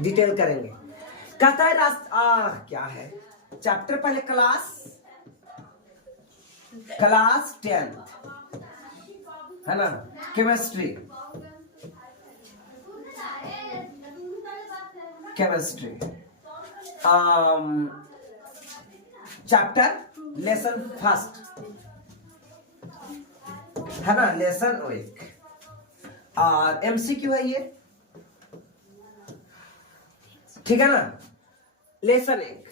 Detail करेंगे। कहता है क्या है चैप्टर, पहले क्लास 10th है ना, केमिस्ट्री। चैप्टर लेसन फर्स्ट है ना, लेसन 1 और एमसीक्यू है ये, ठीक है ना। लेसन 1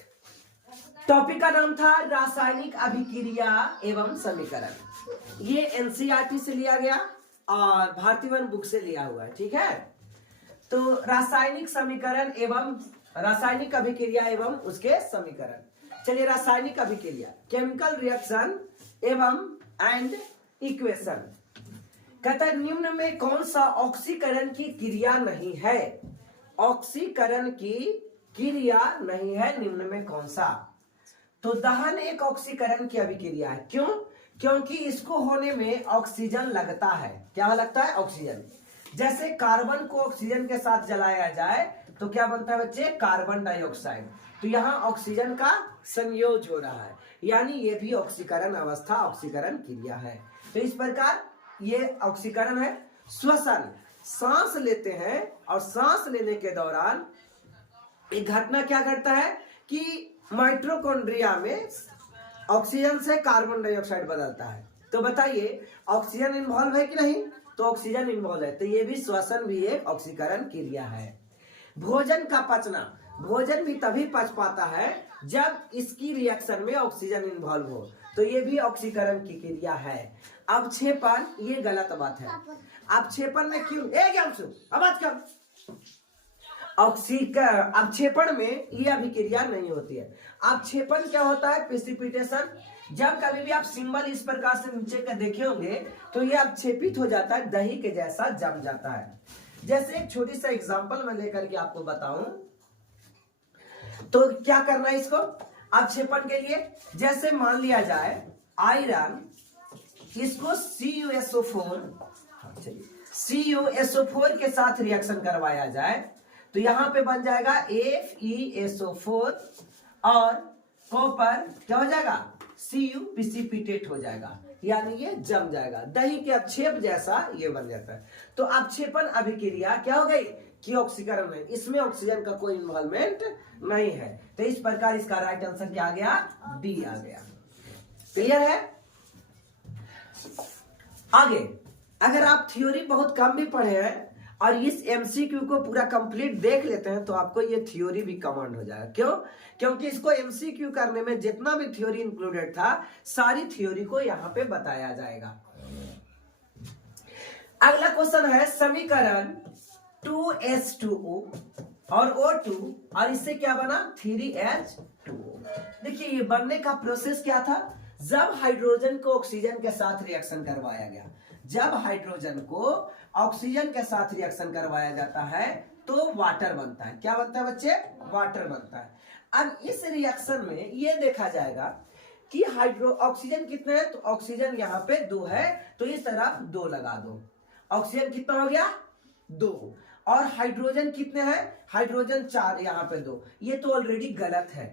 टॉपिक का नाम था रासायनिक अभिक्रिया एवं समीकरण। ये एनसीईआरटी से लिया गया और भारतीय वन बुक से लिया हुआ है, ठीक है। तो रासायनिक समीकरण एवं रासायनिक अभिक्रिया एवं उसके समीकरण। चलिए, रासायनिक अभिक्रिया, केमिकल रिएक्शन एवं एंड इक्वेशन। कहता है निम्न में कौन सा ऑक्सीकरण की क्रिया नहीं है? ऑक्सीकरण की क्रिया नहीं है, निम्न में कौन सा? तो दहन एक ऑक्सीकरण की अभिक्रिया है। क्यों? क्योंकि इसको होने में ऑक्सीजन लगता है। क्या लगता है? ऑक्सीजन। जैसे कार्बन को ऑक्सीजन के साथ जलाया जाए तो क्या बनता है बच्चे? Carbon dioxide. तो यहाँ ऑक्सीजन का संयोज हो रहा है, यानी ये भी ऑक्सीकरण अवस्था, ऑक्सीकरण क्रिया है। तो इस प्रकार ये ऑक्सीकरण है। श्वसन, सांस लेते हैं और सांस लेने के दौरान एक घटना क्या घटता है कि माइटोकॉन्ड्रिया में ऑक्सीजन से कार्बन डाइऑक्साइड बदलता है। तो बताइए ऑक्सीजन इन्वॉल्व है कि नहीं? तो ऑक्सीजन इन्वॉल्व है, तो ये भी श्वसन भी एक ऑक्सीकरण क्रिया है। भोजन का पचना, भोजन भी तभी पच पाता है जब इसकी रिएक्शन में ऑक्सीजन इन्वॉल्व हो, तो ये भी ऑक्सीकरण की क्रिया है। अवक्षेपण, ये गलत बात है। अवक्षेपण में क्यों आवाज कम, अवक्षेपण में ये अभिक्रिया नहीं होती है। अवक्षेपण क्या होता है? प्रेसिपिटेशन। जब कभी भी आप सिंबल इस प्रकार से नीचे का देखे होंगे तो ये अवक्षेपित हो जाता है, दही के जैसा जम जाता है। जैसे एक छोटी सा एग्जांपल मैं लेकर के आपको बताऊं तो क्या करना है इसको अवक्षेपण के लिए। जैसे मान लिया जाए आयरन, इसको CuSO4 के साथ रिएक्शन करवाया जाए तो यहां पे बन जाएगा FeSO4 और कॉपर क्या हो जाएगा? Cu प्रेसिपिटेट हो जाएगा, यानी ये जम जाएगा, दही के अवक्षेप जैसा ये बन जाता है। तो अवक्षेपण अभिक्रिया क्या हो गई कि ऑक्सीकरण है, इसमें ऑक्सीजन का कोई इन्वॉल्वमेंट नहीं है। तो इस प्रकार इसका राइट आंसर क्या आ गया? डी आ गया। क्लियर है? आगे अगर आप थ्योरी बहुत कम भी पढ़े हैं और इस एमसीक्यू को पूरा कंप्लीट देख लेते हैं तो आपको ये थ्योरी भी कमांड हो जाएगा। क्यों? क्योंकि इसको एमसीक्यू करने में जितना भी थ्योरी इंक्लूडेड था सारी थ्योरी को यहां पे बताया जाएगा। अगला क्वेश्चन है समीकरण 2H2O और O2 और इससे क्या बना? 3H2O। देखिए ये बनने का प्रोसेस क्या था? जब हाइड्रोजन को ऑक्सीजन के साथ रिएक्शन करवाया गया, जब हाइड्रोजन को ऑक्सीजन के साथ रिएक्शन करवाया जाता है तो वाटर बनता है। क्या बनता है बच्चे? वाटर बनता है। अब इस रिएक्शन में ये देखा जाएगा कि ऑक्सीजन कितने हैं? तो ऑक्सीजन यहाँ पे 2 है, तो इस तरफ 2 लगा दो। ऑक्सीजन कितना हो गया? 2। और हाइड्रोजन कितने हैं? हाइड्रोजन 4, यहाँ पे 2। ये तो ऑलरेडी गलत है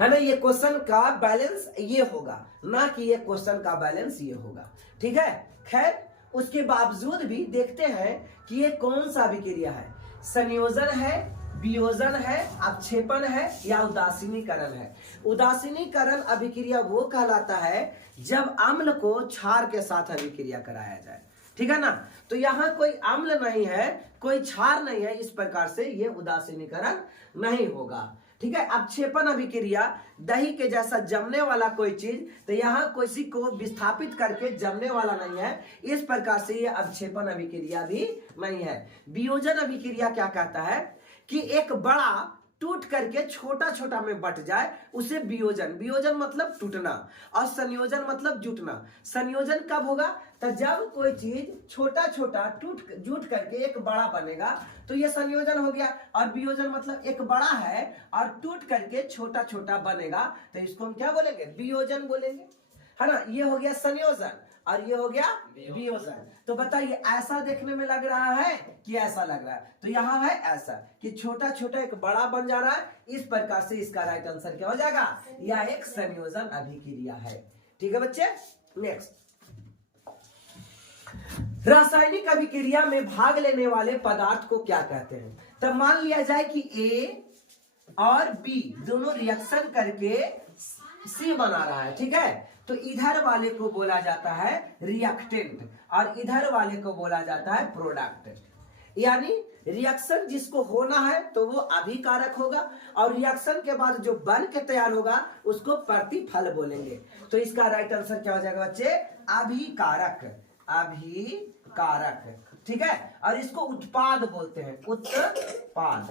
ना। ये क्वेश्चन का बैलेंस ये होगा, ना कि ये क्वेश्चन का बैलेंस ये होगा, ठीक है। खैर उसके बावजूद भी देखते हैं कि ये कौन सा अभिक्रिया है, संयोजन है, वियोजन है, अवक्षेपण है या उदासीनीकरण है। उदासीनीकरण अभिक्रिया वो कहलाता है जब अम्ल को क्षार के साथ अभिक्रिया कराया जाए, ठीक है ना। तो यहाँ कोई अम्ल नहीं है, कोई क्षार नहीं है, इस प्रकार से ये उदासीनीकरण नहीं होगा, ठीक है। अवक्षेपण अभिक्रिया दही के जैसा जमने वाला कोई चीज, तो यहाँ किसी को विस्थापित करके जमने वाला नहीं है, इस प्रकार से ये अवक्षेपण अभिक्रिया भी नहीं है। वियोजन अभिक्रिया क्या कहता है कि एक बड़ा टूट करके छोटा छोटा में बट जाए, उसे वियोजन, वियोजन मतलब टूटना, और संयोजन मतलब जुटना। संयोजन कब होगा? तो जब कोई चीज छोटा छोटा जुट करके एक बड़ा बनेगा तो ये संयोजन हो गया। और वियोजन मतलब एक बड़ा है और टूट करके छोटा छोटा बनेगा, तो इसको हम क्या बोलेंगे? वियोजन बोलेंगे, है ना। ये हो गया संयोजन। और ये हो गया वियोजन। तो बताइए ऐसा देखने में लग रहा है कि ऐसा लग रहा है? तो यहाँ है ऐसा कि छोटा छोटा एक बड़ा बन जा रहा है। इस प्रकार से इसका राइट आंसर क्या हो जाएगा? यह एक संयोजन अभिक्रिया है। ठीक है बच्चे, नेक्स्ट। रासायनिक अभिक्रिया में भाग लेने वाले पदार्थ को क्या कहते हैं? तब मान लिया जाए कि ए और बी दोनों रिएक्शन करके सी बना रहा है, ठीक है? तो इधर वाले को बोला जाता है रिएक्टेंट और इधर वाले को बोला जाता है प्रोडक्ट। यानी रिएक्शन जिसको होना है तो वो अभिकारक होगा और रिएक्शन के बाद जो बन के तैयार होगा उसको प्रतिफल बोलेंगे। तो इसका राइट आंसर क्या हो जाएगा बच्चे? अभिकारक, अभिकारक, ठीक है? और इसको उत्पाद बोलते हैं, उत्पाद,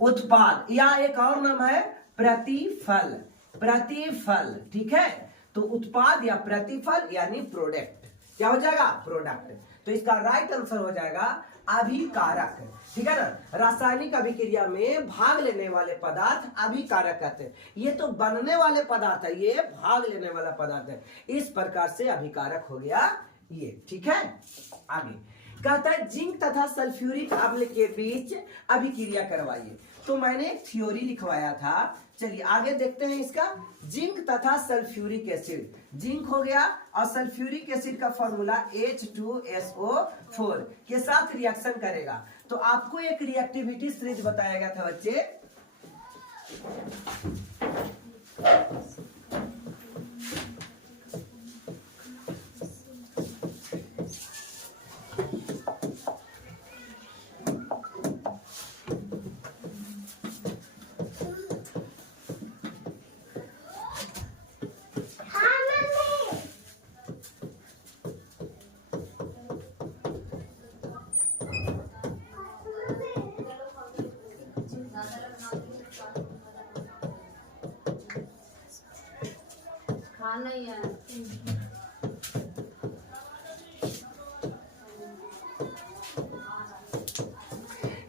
उत्पाद। या एक और नाम है प्रतिफल, प्रतिफल, ठीक है? तो उत्पाद या प्रतिफल यानी प्रोडक्ट, क्या हो जाएगा? प्रोडक्ट। तो इसका राइट आंसर हो जाएगा अभिकारक, ठीक है ना? रासायनिक अभिक्रिया में भाग लेने वाले पदार्थ अभिकारक कहते हैं। ये तो बनने वाले पदार्थ है, ये भाग लेने वाला पदार्थ है। इस प्रकार से अभिकारक हो गया ये, ठीक है? आगे कहता है जिंक तथा सल्फ्यूरिक अम्ल के बीच अभिक्रिया करवाइए। तो मैंने एक थ्योरी लिखवाया था, चलिए आगे देखते हैं इसका। जिंक तथा सल्फ्यूरिक एसिड, जिंक हो गया और सल्फ्यूरिक एसिड का फॉर्मूला H2SO4 के साथ रिएक्शन करेगा। तो आपको एक रिएक्टिविटी सीरीज बताया गया था बच्चे।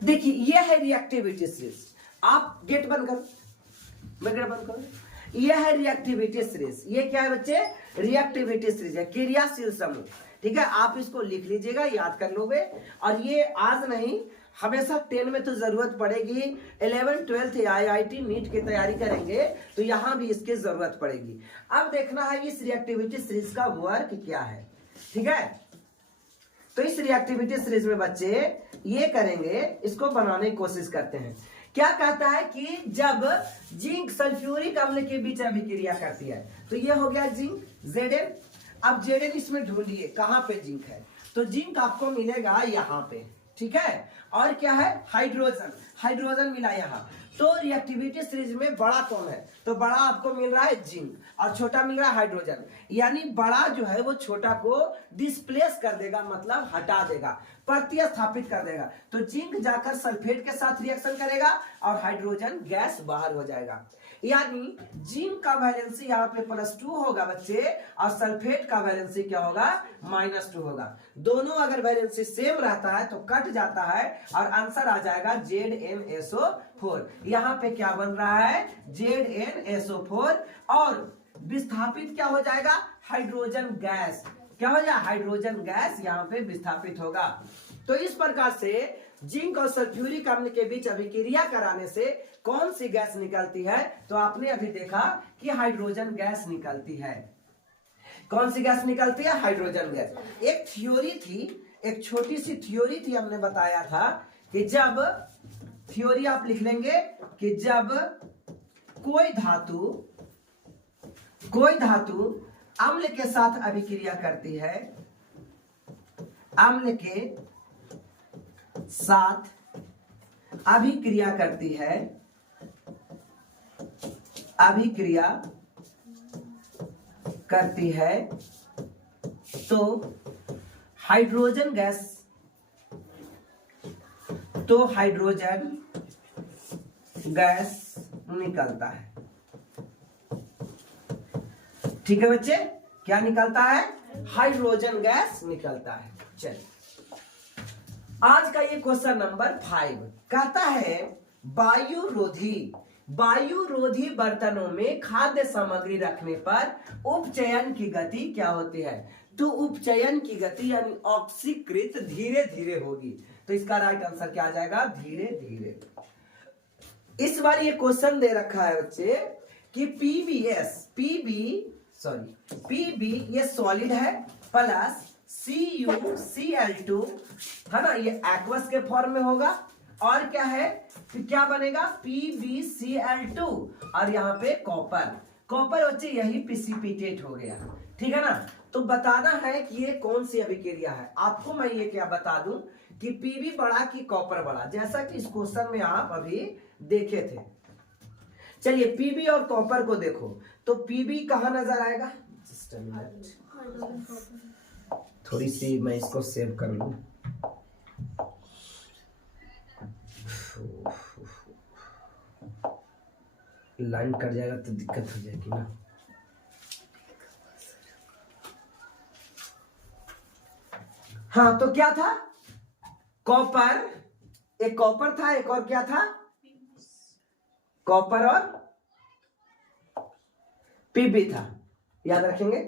देखिए ये है रिएक्टिविटी सीरीज। आप गेट बंद करो, मैं गेट बंद करो। ये है रिएक्टिविटी सीरीज। ये क्या है बच्चे? रिएक्टिविटी सीरीज है, क्रियाशील समूह, ठीक है? आप इसको लिख लीजिएगा, याद कर लोगे। और ये आज नहीं, हमेशा 10 में तो जरूरत पड़ेगी। 11, 12 IIT नीट की तैयारी करेंगे तो यहाँ भी इसकी जरूरत पड़ेगी। अब देखना है इस रिएक्टिविटी सीरीज का वर्क क्या है, ठीक है? तो इस रिएक्टिविटी सीरीज में बच्चे ये करेंगे, इसको बनाने की कोशिश करते हैं। क्या कहता है कि जब जिंक सल्फ्यूरिक अम्ल के बीच अभिक्रिया करती है, तो ये हो गया जिंक Zn। अब Zn इसमें ढूंढिए कहां पे जिंक है। तो जिंक आपको मिलेगा यहाँ पे, ठीक है? और क्या है? हाइड्रोजन, हाइड्रोजन मिला यहाँ। तो रिएक्टिविटी सीरीज में बड़ा कौन है? तो बड़ा आपको मिल रहा है जिंक और छोटा मिल रहा है हाइड्रोजन। यानी बड़ा जो है वो छोटा को डिस्प्लेस कर देगा, मतलब हटा देगा, प्रतिस्थापित कर देगा। तो जिंक जाकर सल्फेट के साथ रिएक्शन करेगा और हाइड्रोजन गैस बाहर हो जाएगा। यानी जिंक का वैलेंसी यहाँ पे +2 होगा बच्चे और सल्फेट का वैलेंसी क्या होगा? -2 होगा। दोनों अगर वैलेंसी सेम रहता है तो कट जाता है और आंसर आ जाएगा ZnSO4। यहाँ पे क्या बन रहा है? ZnSO4 और विस्थापित क्या हो जाएगा? Hydrogen gas. क्या हो जाएगा? हाइड्रोजन गैस यहाँ पे विस्थापित होगा। तो इस प्रकार से जिंक और सल्फ्यूरिक अम्ल के बीच अभिक्रिया कराने से कौन सी गैस निकलती है? तो आपने अभी देखा कि हाइड्रोजन गैस निकलती है। कौन सी गैस निकलती है? Hydrogen gas. एक थ्योरी थी, एक छोटी सी थ्योरी थी, हमने बताया था कि जब थ्योरी आप लिख लेंगे कि जब कोई धातु अम्ल के साथ अभिक्रिया करती है, अम्ल के साथ अभिक्रिया करती है, अभिक्रिया करती है तो हाइड्रोजन गैस, तो हाइड्रोजन गैस निकलता है। ठीक है बच्चे, क्या निकलता है? हाइड्रोजन गैस निकलता है। चलिए आज का ये क्वेश्चन नंबर 5 कहता है वायुरोधी वायुरोधी बर्तनों में खाद्य सामग्री रखने पर उपचयन की गति क्या होती है? तो उपचयन की गति यानी ऑक्सीकृत धीरे धीरे होगी। तो इसका राइट आंसर क्या आ जाएगा? धीरे धीरे। इस बार ये क्वेश्चन दे रखा है बच्चे कि पीबी ये सॉलिड है प्लस CuCl2 है ना, ये एक्वस के फॉर्म में होगा और क्या है, तो क्या बनेगा? PbCl2 और यहाँ पे कॉपर बच्चे यही प्रेसिपिटेट हो गया, ठीक है ना। तो बताना है कि ये कौन सी अभिक्रिया है। आपको मैं ये क्या बता दूं कि Pb बड़ा कि कॉपर बड़ा, जैसा कि इस क्वेश्चन में आप अभी देखे थे। चलिए Pb और कॉपर को देखो, तो Pb कहां नजर आएगा? जस्ट अ मिनट, थोड़ी सी मैं इसको सेव कर लूं। लाइन कट जाएगा तो दिक्कत हो जाएगी ना। हाँ, तो क्या था? कॉपर, एक कॉपर था, एक और क्या था? कॉपर और पीबी था, याद रखेंगे।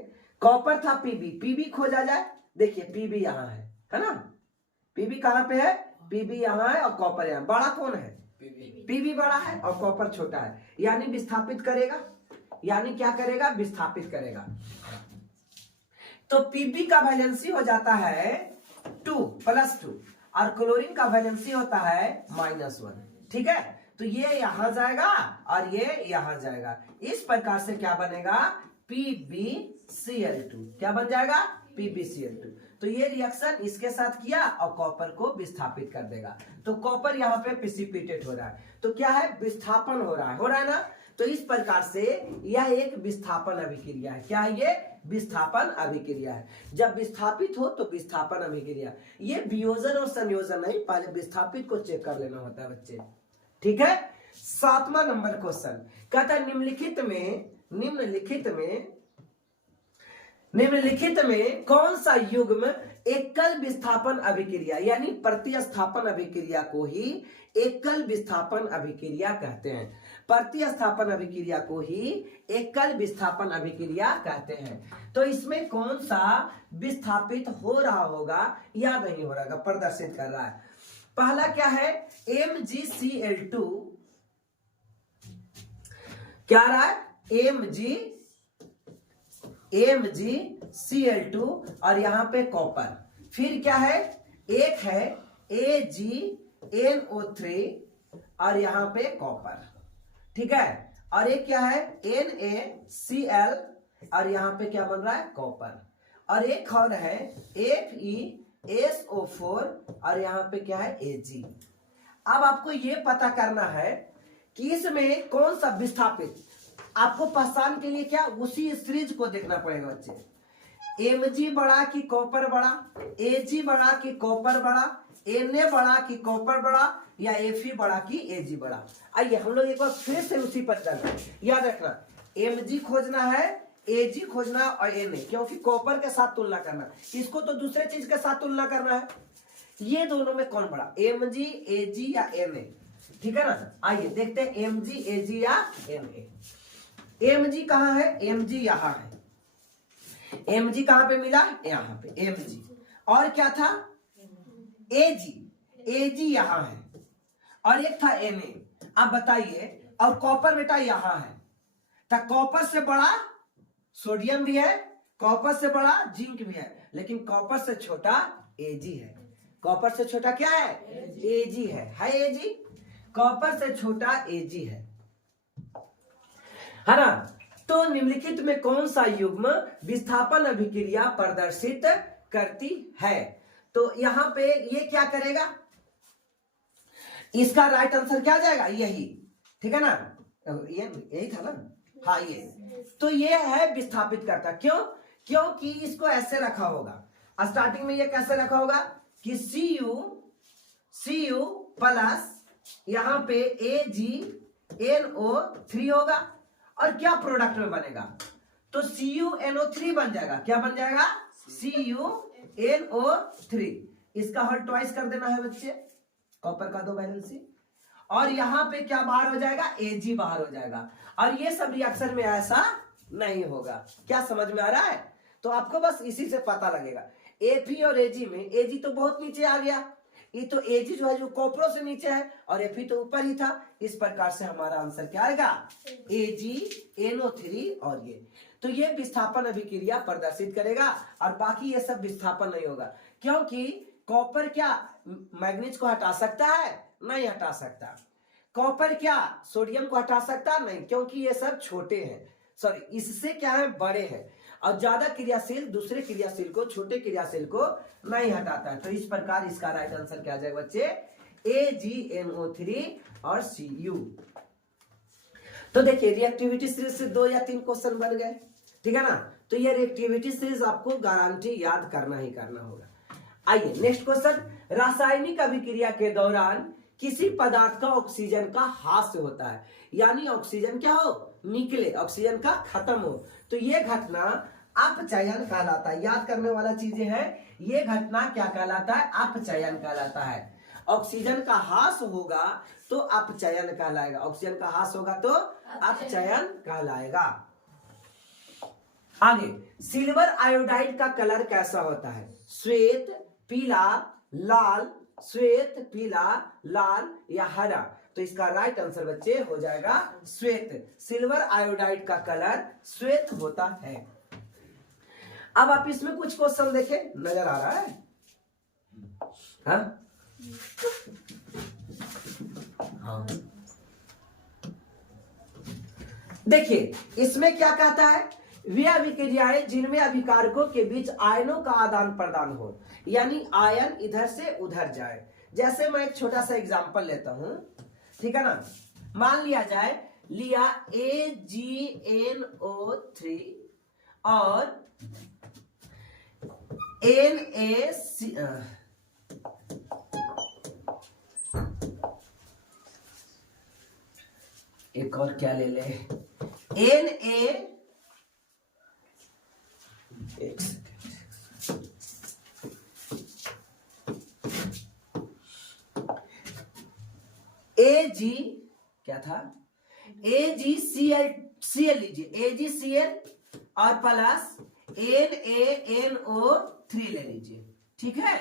कॉपर था, पीबी खोजा जाए। देखिए पीबी यहां है ना, पीबी कहां पे है? पीबी यहां है और कॉपर यहां। बड़ा कौन है? पीबी बड़ा है और कॉपर छोटा है, यानी विस्थापित करेगा, यानी क्या करेगा? विस्थापित करेगा। तो पीबी का वैलेंसी हो जाता है 2+2 और क्लोरीन का वैलेंसी होता है -1, ठीक है। तो ये यहां जाएगा और ये यहां जाएगा। इस प्रकार से क्या बनेगा? PbCl2। क्या बन जाएगा? PbCl2। तो ये रिएक्शन इसके साथ किया और कॉपर को विस्थापित कर देगा। तो कॉपर यहाँ पे प्रेसिपिटेट हो रहा है, तो क्या है? विस्थापन हो रहा है ना। तो इस प्रकार से यह एक विस्थापन अभिक्रिया है। क्या है ये? विस्थापन अभिक्रिया है। जब विस्थापित हो तो विस्थापन अभिक्रिया। ये वियोजन और संयोजन नहीं, पहले विस्थापित को चेक कर लेना होता है बच्चे, ठीक है। 7वां नंबर क्वेश्चन कहता है निम्नलिखित में कौन सा युग्म एकल विस्थापन अभिक्रिया यानी प्रतिस्थापन अभिक्रिया को ही एकल विस्थापन अभिक्रिया कहते हैं। प्रतिस्थापन अभिक्रिया को ही एकल विस्थापन अभिक्रिया कहते हैं। तो इसमें कौन सा विस्थापित हो रहा होगा या नहीं हो रहा होगा, प्रदर्शित कर रहा है। पहला क्या है? MgCl2, क्या रहा है? MgCl2 और यहां पे कॉपर। फिर क्या है? एक है AgNO3 और यहां पे कॉपर, ठीक है। और एक क्या है? NaCl और यहां पे क्या बन रहा है? कॉपर। और एक और है FeSO4 और यहां पे क्या है? Ag। अब आपको ये पता करना है कि इसमें कौन सा विस्थापित, आपको पहचान के लिए क्या उसी सीरीज को देखना पड़ेगा बच्चे। Mg बड़ा कि कॉपर बड़ा, Ag बड़ा कि कॉपर बड़ा, Na बड़ा कि कॉपर बड़ा, या Fe बड़ा कि Ag बड़ा। आइए हम लोग एक बार फिर से उसी पर चलना। याद रखना, Mg खोजना है, Ag खोजना और Na, क्योंकि कॉपर के साथ तुलना करना, इसको तो दूसरे चीज के साथ तुलना करना है। ये दोनों में कौन बड़ा? Mg, Ag या Na, ठीक है ना। आइए देखते हैं Mg, Ag या Na। Mg कहां है? Mg यहां है। Mg कहां पे मिला? यहां पे Mg। और क्या था? Ag यहां है और एक था Na। अब बताइए, और कॉपर बेटा यहां है, तो कॉपर से बड़ा सोडियम भी है, कॉपर से बड़ा जिंक भी है, लेकिन कॉपर से छोटा Ag है। कॉपर से छोटा क्या है? Ag है Ag। कॉपर से छोटा Ag है ना। तो निम्नलिखित में कौन सा युग्म विस्थापन अभिक्रिया प्रदर्शित करती है? तो यहां पे ये क्या करेगा? इसका राइट आंसर क्या जाएगा? यही, ठीक है ना। यही था ना, हाँ ये। तो ये है विस्थापित करता। क्यों? क्योंकि इसको ऐसे रखा होगा, स्टार्टिंग में ये कैसे रखा होगा कि Cu प्लस यहां पे AgNO3 होगा और क्या प्रोडक्ट में बनेगा? तो CuNO3 बन जाएगा। क्या बन जाएगा? CuNO3। इसका हल ट्वाइस कर देना है बच्चे, कॉपर का दो वैलेंसी। और यहाँ पे क्या बाहर हो जाएगा, Ag बाहर हो जाएगा। और ये सब रिएक्शन में ऐसा नहीं होगा। क्या समझ में आ रहा है? तो आपको बस इसी से पता लगेगा। Fe और Ag में Ag तो बहुत नीचे आ गया, ये तो Ag जो है जो कॉपरों से नीचे है और Fe तो ऊपर ही था। इस प्रकार से हमारा आंसर क्या आएगा, AgNO3। और ये तो ये विस्थापन अभिक्रिया प्रदर्शित करेगा और बाकी ये सब विस्थापन नहीं होगा, क्योंकि कॉपर क्या मैग्नीज को हटा सकता है, नहीं हटा सकता। कॉपर क्या सोडियम को हटा सकता, नहीं, क्योंकि ये सब छोटे हैं, सॉरी इससे क्या है, बड़े हैं। और ज्यादा क्रियाशील दूसरे क्रियाशील को, छोटे क्रियाशील को नहीं हटाता है। तो इस प्रकार इसका राइट आंसर क्या आ जाएगा बच्चे, AgNO3 और Cu। तो देखिए रिएक्टिविटी सीरीज से 2 या 3 क्वेश्चन बन गए, ठीक है ना। तो ये रिएक्टिविटी सीरीज आपको गारंटी याद करना ही करना होगा। आइए नेक्स्ट क्वेश्चन, रासायनिक अभिक्रिया के दौरान किसी पदार्थ का ऑक्सीजन का ह्रास होता है, यानी ऑक्सीजन क्या हो, निकले, ऑक्सीजन का खत्म हो, तो ये घटना अपचयन कहलाता है। याद करने वाला चीजें है, ये घटना क्या कहलाता है, अपचयन कहलाता है। ऑक्सीजन का ह्रास होगा तो अपचयन कहलाएगा, ऑक्सीजन का ह्रास होगा तो अपचयन कहलाएगा। आगे, सिल्वर आयोडाइड का कलर कैसा होता है, श्वेत, पीला, लाल, श्वेत, पीला, लाल या हरा। तो इसका राइट आंसर बच्चे हो जाएगा श्वेत। सिल्वर आयोडाइड का कलर श्वेत होता है। अब आप इसमें कुछ क्वेश्चन देखें, नजर आ रहा है, हाँ? हाँ। देखिए इसमें क्या कहता है, वे अभिक्रियाएं जिनमें अभिकारकों के बीच आयनों का आदान प्रदान हो, यानी आयन इधर से उधर जाए। जैसे मैं एक छोटा सा एग्जांपल लेता हूं, ठीक है ना। मान लिया जाए, लिया AgNO3 और NaC, एक और क्या ले ले, एक Ag क्या था, AgCl लीजिए, AgCl और प्लस NaNO3 ले लीजिए, ठीक है।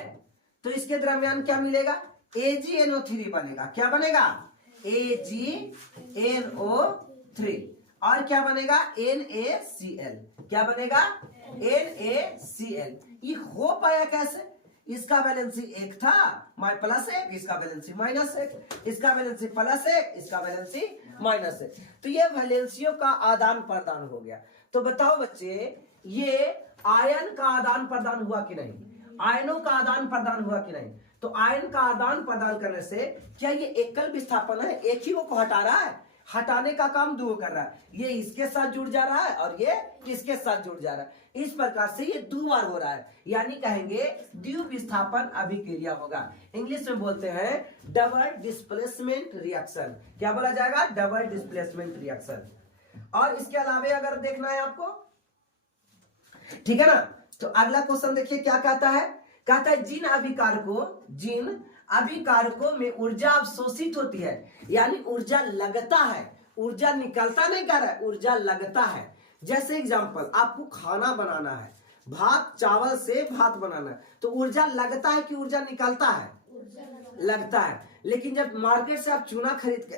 तो इसके दरमियान क्या मिलेगा, AgNO3 बनेगा। क्या बनेगा, AgNO3 और क्या बनेगा, NaCl। क्या बनेगा, NaCl। ये हो पाया कैसे, इसका वैलेंसी 1 था, +1, इसका वैलेंसी -1, इसका वैलेंसी +1, इसका वैलेंसी -1। तो ये वैलेंसियों का आदान प्रदान हो गया। तो बताओ बच्चे, ये आयन का आदान प्रदान हुआ कि नहीं, आयनों का आदान प्रदान हुआ कि नहीं। तो आयन का आदान प्रदान करने से क्या ये एकल विस्थापन है, एक ही को हटा रहा है, हटाने का काम दो कर रहा है। ये इसके साथ जुड़ जा रहा है और ये इसके साथ जुड़ जा रहा है। इस प्रकार से ये 2 बार हो रहा है, यानी कहेंगे द्विविस्थापन अभिक्रिया होगा। इंग्लिश में बोलते हैं डबल डिस्प्लेसमेंट रिएक्शन। क्या बोला जाएगा, डबल डिस्प्लेसमेंट रिएक्शन। और इसके अलावे अगर देखना है आपको, ठीक है ना। तो अगला क्वेश्चन देखिए क्या कहता है, कहता है जिन अभिकारकों में ऊर्जा अवशोषित होती है, यानी ऊर्जा लगता है, ऊर्जा निकलता नहीं कर रहा है, ऊर्जा लगता है। जैसे एग्जांपल, आपको खाना बनाना है, भात, चावल से भात बनाना है, तो ऊर्जा लगता है कि ऊर्जा निकलता है, लगता है। लेकिन जब मार्केट से आप चूना खरीद के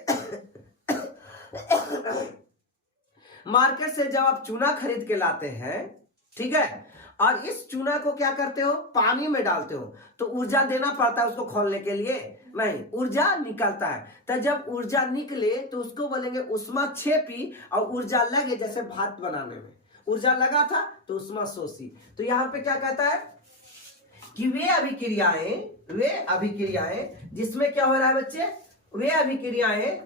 मार्केट से जब आप चूना खरीद के लाते हैं, ठीक है, और इस चूना को क्या करते हो, पानी में डालते हो, तो ऊर्जा देना पड़ता है उसको खोलने के लिए, नहीं, ऊर्जा निकलता है। तो जब ऊर्जा निकले तो उसको बोलेंगे उष्माक्षेपी, और ऊर्जा लगे जैसे भात बनाने में ऊर्जा लगा था तो उष्माशोषी। तो यहाँ पे क्या कहता है कि वे अभिक्रियाएं जिसमें क्या हो रहा है बच्चे, वे अभिक्रियाएं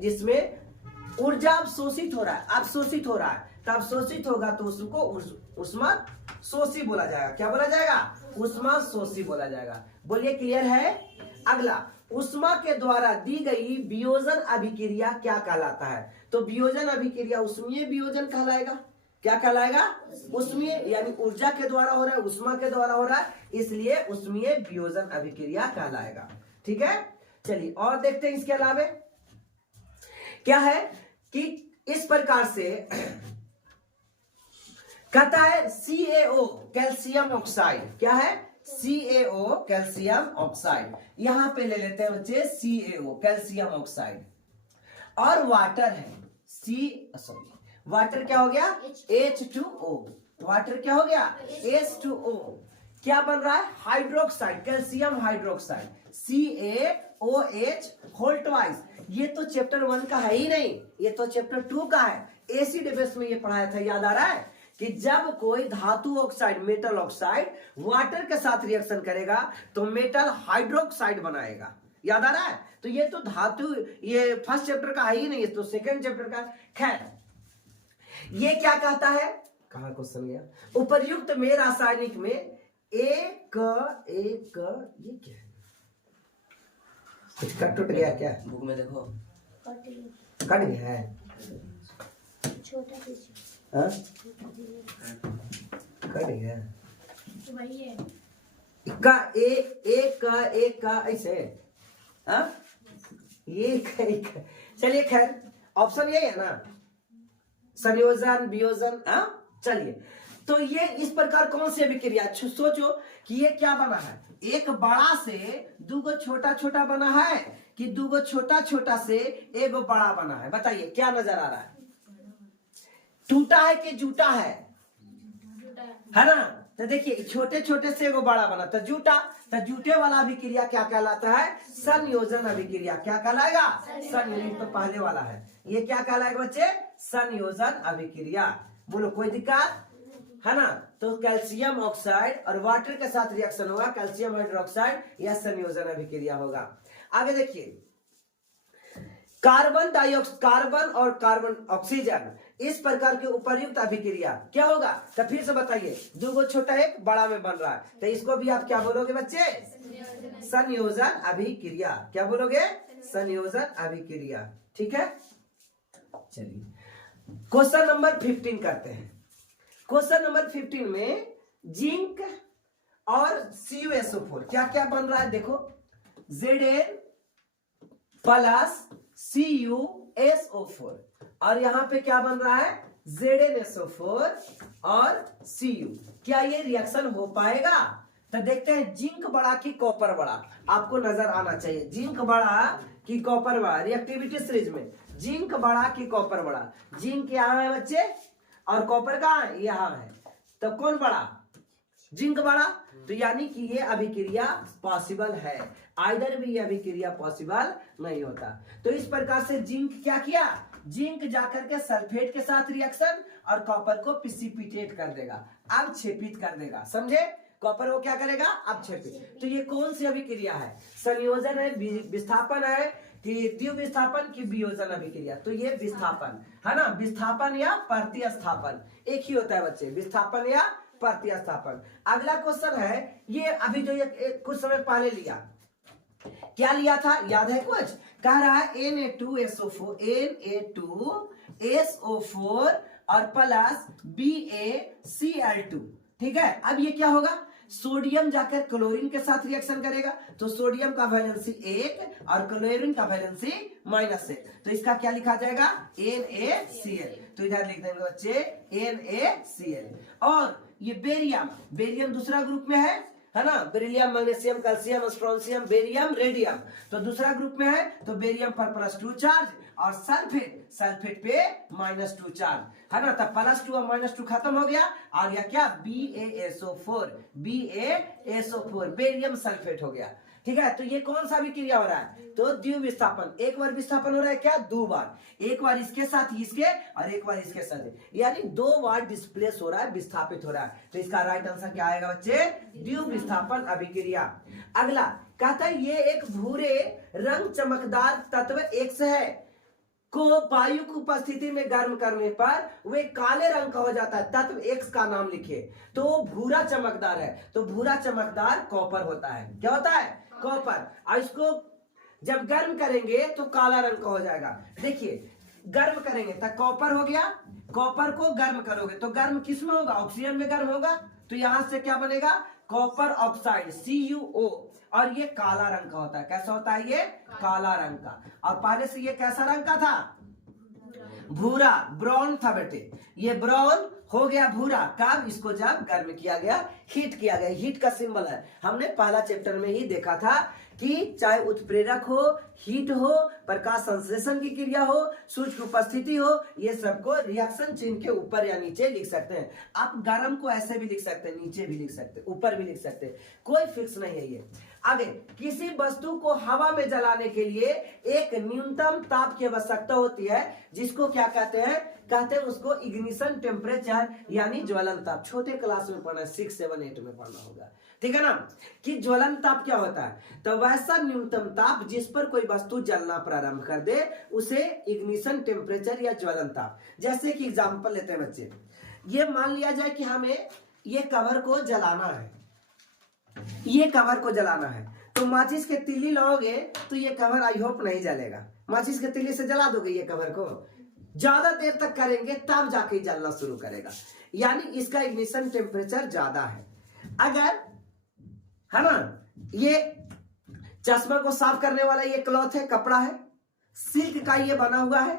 जिसमें ऊर्जा अवशोषित हो रहा है, अवशोषित हो रहा है, तब अवशोषित होगा तो उसको उष्माशोषी बोला जाएगा। क्या बोला जाएगा, उष्माशोषी बोला जाएगा। बोलिए क्लियर है। अगला, उष्मा के द्वारा दी गई वियोजन अभिक्रिया क्या कहलाता है। तो वियोजन अभिक्रिया उष्मीय वियोजन कहलाएगा। क्या कहलाएगा? उष्मीय, यानी ऊर्जा के द्वारा हो रहा है, उष्मा के द्वारा हो रहा है, इसलिए उष्मीय वियोजन अभिक्रिया कहलाएगा। ठीक है, चलिए और देखते हैं इसके अलावे क्या है कि इस प्रकार से कहता है CaO कैल्शियम ऑक्साइड। क्या है? CaO calcium oxide. यहां पे ले लेते हैं बच्चे CaO कैल्शियम ऑक्साइड, और वाटर है वाटर क्या हो गया? H2O। वाटर क्या हो गया? H2O। क्या बन रहा है? Hydroxide, calcium hydroxide, CaOH whole twice. ये तो चैप्टर 1 का है ही नहीं, ये तो चैप्टर 2 का है। एसिड बेस में ये पढ़ाया था, याद आ रहा है कि जब कोई धातु ऑक्साइड, मेटल ऑक्साइड वाटर के साथ रिएक्शन करेगा तो मेटल हाइड्रोक्साइड बनाएगा। याद आ रहा है? तो ये तो धातु, ये फर्स्ट चैप्टर का है ही नहीं, ये तो सेकंड चैप्टर का। खैर, ये क्या कहता है? कहां क्वेश्चन गया? उपर्युक्त में रासायनिक में एक ये क्या है? कट टूट गया क्या? बुक में देखो, कट गया है। छोटा कट गया एक का ऐसे। एक चलिए, खैर ऑप्शन ये है ना, संयोजन वियोजन। चलिए, तो ये इस प्रकार कौन सी अभिक्रिया? सोचो कि ये क्या बना है, एक बड़ा से दूगो छोटा छोटा बना है कि दूगो छोटा छोटा से एक बड़ा बना है? बताइए क्या नजर आ रहा है? टूटा है कि जूटा है ना? तो देखिए, छोटे छोटे से एगो बड़ा बना तो जूटा, तो जूटे वाला अभिक्रिया क्या कहलाता है? संयोजन अभिक्रिया। क्या कहलाएगा? संयोजन। तो पहले वाला है, ये क्या कहलाएगा बच्चे? संयोजन अभिक्रिया। बोलो, कोई दिक्कत है ना? तो कैल्शियम ऑक्साइड और वाटर के साथ रिएक्शन होगा, कैल्शियम हाइड्रोक्साइड, यह संयोजन अभिक्रिया होगा। आगे देखिए, कार्बन और कार्बन ऑक्सीजन, इस प्रकार के उपर्युक्त अभिक्रिया क्या होगा? तो फिर से बताइए, दूगो छोटा एक बड़ा में बन रहा है, तो इसको भी आप क्या बोलोगे बच्चे? संयोजन अभिक्रिया। क्या बोलोगे? संयोजन अभिक्रिया। ठीक है, चलिए क्वेश्चन नंबर 15 करते हैं। क्वेश्चन नंबर 15 में जिंक और CuSO4 क्या क्या बन रहा है? देखो, Zn प्लस CuSO4, और यहां पे क्या बन रहा है? ZnSO4 और Cu। क्या ये रिएक्शन हो पाएगा? तो देखते हैं, जिंक बड़ा की कॉपर बड़ा, आपको नजर आना चाहिए। जिंक बड़ा की कॉपर बड़ा, रिएक्टिविटी सीरीज में जिंक बड़ा की कॉपर बड़ा। जिंक यहाँ है बच्चे, और कॉपर कहाँ है? यहाँ है। तो कौन बड़ा? जिंक बड़ा। तो यानी कि ये अभिक्रिया पॉसिबल है, आइदर भी ये अभिक्रिया पॉसिबल नहीं होता। तो इस प्रकार से जिंक क्या किया? जिंक जाकर के सल्फेट के साथ रिएक्शन और कॉपर को प्रिसिपिटेट कर देगा, अवक्षेपित कर देगा। समझे? कॉपर को क्या करेगा? अवक्षेपित। तो ये कौन सी अभिक्रिया है? संयोजन है, विस्थापन है, कि द्वितीय विस्थापन की वियोजन अभिक्रिया? तो ये विस्थापन है ना, विस्थापन या प्रतिस्थापन एक ही होता है बच्चे, विस्थापन या प्रतिस्थापन। अगला क्वेश्चन है, ये अभी जो ये कुछ समय पहले लिया, क्या लिया था? याद है कुछ? कह रहा है Na2SO4 और प्लस BaCl2। ठीक है, अब ये क्या होगा? सोडियम जाकर क्लोरीन के साथ रिएक्शन करेगा, तो सोडियम का वैलेंसी 1 और क्लोरीन का वैलेंसी -1, तो इसका क्या लिखा जाएगा? NaCl। तो इधर लिख देंगे बच्चे NaCl। और ये बेरियम दूसरा ग्रुप में है ना, beryllium, magnesium, calcium, strontium, barium, radium, तो दूसरा ग्रुप में है, तो बेरियम पर +2 चार्ज, और सल्फेट पे -2 चार्ज है ना। तो +2 और -2 खत्म हो गया, आ गया क्या? BaSO4 बेरियम सल्फेट हो गया। ठीक है, तो ये कौन सा अभिक्रिया हो रहा है? तो द्विविस्थापन। एक बार विस्थापन हो रहा है क्या? 2 बार, एक बार इसके साथ इसके और एक बार इसके साथ, यानी 2 बार डिस्प्लेस हो रहा है, विस्थापित हो रहा है। तो इसका राइट आंसर क्या आएगा बच्चे? द्विविस्थापन अभिक्रिया। अगला कहता है, ये एक भूरे रंग चमकदार तत्व X है को वायु की उपस्थिति में गर्म करने पर वे काले रंग का हो जाता है। तत्व X का नाम लिखिए। तो भूरा चमकदार है, तो भूरा चमकदार कॉपर होता है। क्या होता है? कॉपर। और इसको जब गर्म करेंगे तो काला रंग का हो जाएगा। देखिए, गर्म करेंगे तो कॉपर हो गया, कॉपर को गर्म करोगे तो गर्म किस में होगा, ऑक्सीजन में गर्म होगा, तो यहां से क्या बनेगा, कॉपर ऑक्साइड CuO, और ये काला रंग का होता है। कैसा होता है ये, काला रंग का। और पहले से ये कैसा रंग का था, भूरा, ब्राउन था बेटे, ये ब्राउन हो गया भूरा कब, इसको जब गर्म किया गया, हीट किया गया। हीट का सिंबल है, हमने पहला चैप्टर में ही देखा था कि चाहे उत्प्रेरक हो, हीट हो, प्रकाश संश्लेषण की क्रिया हो, सूर्य की उपस्थिति हो, ये सबको रिएक्शन चिन्ह के ऊपर या नीचे लिख सकते हैं। आप गर्म को ऐसे भी लिख सकते हैं, नीचे भी लिख सकते हैं, ऊपर भी लिख सकते हैं, कोई फिक्स नहीं है ये। आगे, किसी वस्तु को हवा में जलाने के लिए एक न्यूनतम ताप की आवश्यकता होती है, जिसको क्या कहते हैं, कहते हैं उसको इग्निशन टेम्परेचर यानी ज्वलन ताप। छोटे क्लास में पढ़ना, 6, 7, 8 में पढ़ना होगा, ठीक है ना, कि ज्वलन ताप क्या होता है। तो वैसा न्यूनतम ताप जिस पर कोई वस्तु जलना प्रारंभ कर दे उसे इग्निशन टेम्परेचर या ज्वलन ताप। जैसे कि एग्जांपल लेते हैं बच्चे, ये मान लिया जाए कि हमें ये कवर को जलाना है, ये कवर को जलाना है, तो माचिस के तिल्ली लाओगे तो ये कवर आई होप नहीं जलेगा। माचिस के तिल्ली से जला दोगे ये कवर को, ज्यादा देर तक करेंगे तब जाके जलना शुरू करेगा, यानी इसका इग्निशन टेम्परेचर ज्यादा है। अगर है ना, ये चश्मा को साफ करने वाला ये क्लॉथ है, कपड़ा है, सिल्क का ये बना हुआ है।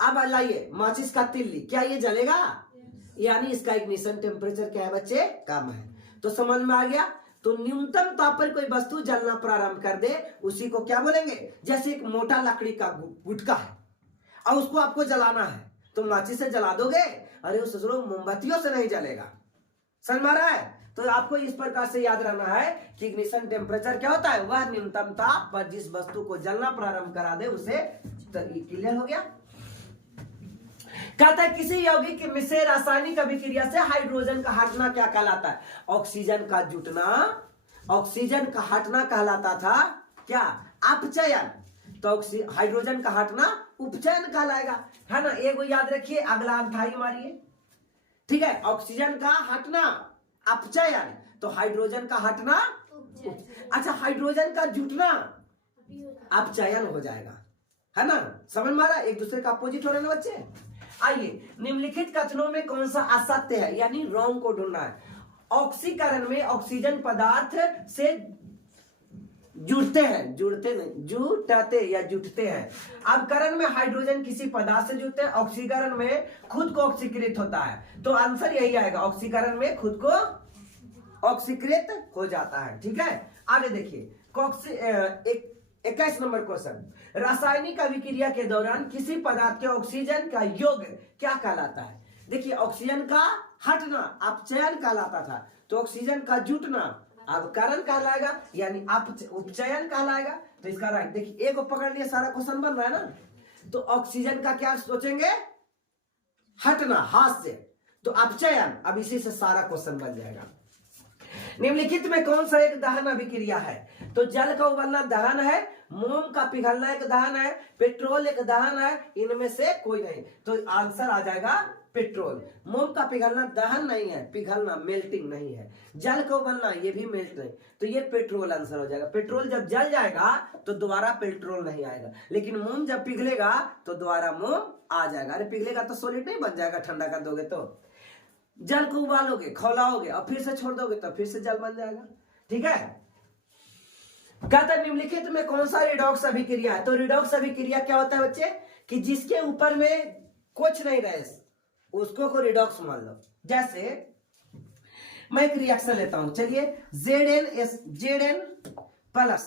अब लाइए माचिस का तिल्ली, क्या ये जलेगा, यानी इसका इग्निशन टेम्परेचर क्या है बच्चे, कम है। तो समझ में आ गया। तो न्यूनतम ताप पर कोई वस्तु जलना प्रारंभ कर दे उसी को क्या बोलेंगे, जैसे एक मोटा लकड़ी का गुटका है और उसको आपको जलाना है, तो माचिस से जला दोगे, अरे उस मोमबत्तियों से नहीं जलेगा। समझ में आ रहा है। तो आपको इस प्रकार से याद रहना है कि इग्निशन टेम्परेचर क्या होता है, वह न्यूनतम ताप पर जिस वस्तु को जलना प्रारंभ करा दे उसे। क्लियर हो गया। कहता है किसी यौगिक में से रासायनिक अभिक्रिया से हाइड्रोजन का हटना क्या कहलाता है, ऑक्सीजन का जुटना, ऑक्सीजन का हटना कहलाता था क्या, अपचयन। तो हाइड्रोजन का हटना उपचयन कहलाएगा, है ना। एक याद रखिए, अगला अंथाई मारिए, ठीक है। ऑक्सीजन का हटना अपचयन, तो हाइड्रोजन का हटना, अच्छा हाइड्रोजन का जुटना अपचयन हो जाएगा, है ना। समझ में आ रहा है, एक दूसरे का अपोजिट हो रहे हैं बच्चे। आइए, निम्नलिखित कथनों में कौन सा असत्य है, यानी रॉन्ग को ढूंढना है। ऑक्सीकरण में ऑक्सीजन पदार्थ से जुड़ते हैं, जुड़ते नहीं, जुटाते या जुटते हैं। अपकरण में हाइड्रोजन किसी पदार्थ से जुड़ते हैं, ऑक्सीकरण में खुद को ऑक्सीकृत होता है। तो आंसर यही आएगा, ऑक्सीकरण में खुद को ऑक्सीकृत हो जाता है, ठीक है। आगे देखिए, 21 नंबर क्वेश्चन, रासायनिक अभिक्रिया के दौरान किसी पदार्थ के ऑक्सीजन का योग क्या कहलाता है। देखिए, ऑक्सीजन का हटना अपचयन कहलाता था, तो ऑक्सीजन का जुटना अपकरण कहलाएगा, यानी उपचयन कहलाएगा। तो इसका राइट, देखिए एक को पकड़ लिया, सारा क्वेश्चन बन रहा है ना। तो ऑक्सीजन का क्या सोचेंगे, हटना हाथ से, तो अपचयन, अब इसी से सारा क्वेश्चन बन जाएगा। निम्नलिखित में कौन सा एक दहन अभिक्रिया है, तो जल का उबलना दहन है, मोम का पिघलना एक दहन है, पेट्रोल एक दहन है, इनमें से कोई नहीं। तो आंसर आ जाएगा पेट्रोल। मोम का पिघलना दहन नहीं है, पिघलना मेल्टिंग नहीं है, जल का उबलना ये भी मेल्ट नहीं, तो ये पेट्रोल आंसर हो जाएगा। पेट्रोल जब जल जाएगा तो दोबारा पेट्रोल नहीं आएगा, लेकिन मोम जब पिघलेगा तो दोबारा मोम आ जाएगा। अरे पिघलेगा तो सॉलिड नहीं बन जाएगा, ठंडा कर दोगे तो। जल को उबालोगे, खौलाओगे और फिर से छोड़ दोगे तो फिर से जल बन जाएगा, ठीक है। कहता है निम्नलिखित में कौन सा रिडॉक्स अभिक्रिया है, तो रिडॉक्स अभिक्रिया क्या होता है बच्चे, कि जिसके ऊपर में कुछ नहीं रहे उसको को रिडॉक्स मान लो। जैसे मैं एक रिएक्शन लेता हूं, चलिए, Zn plus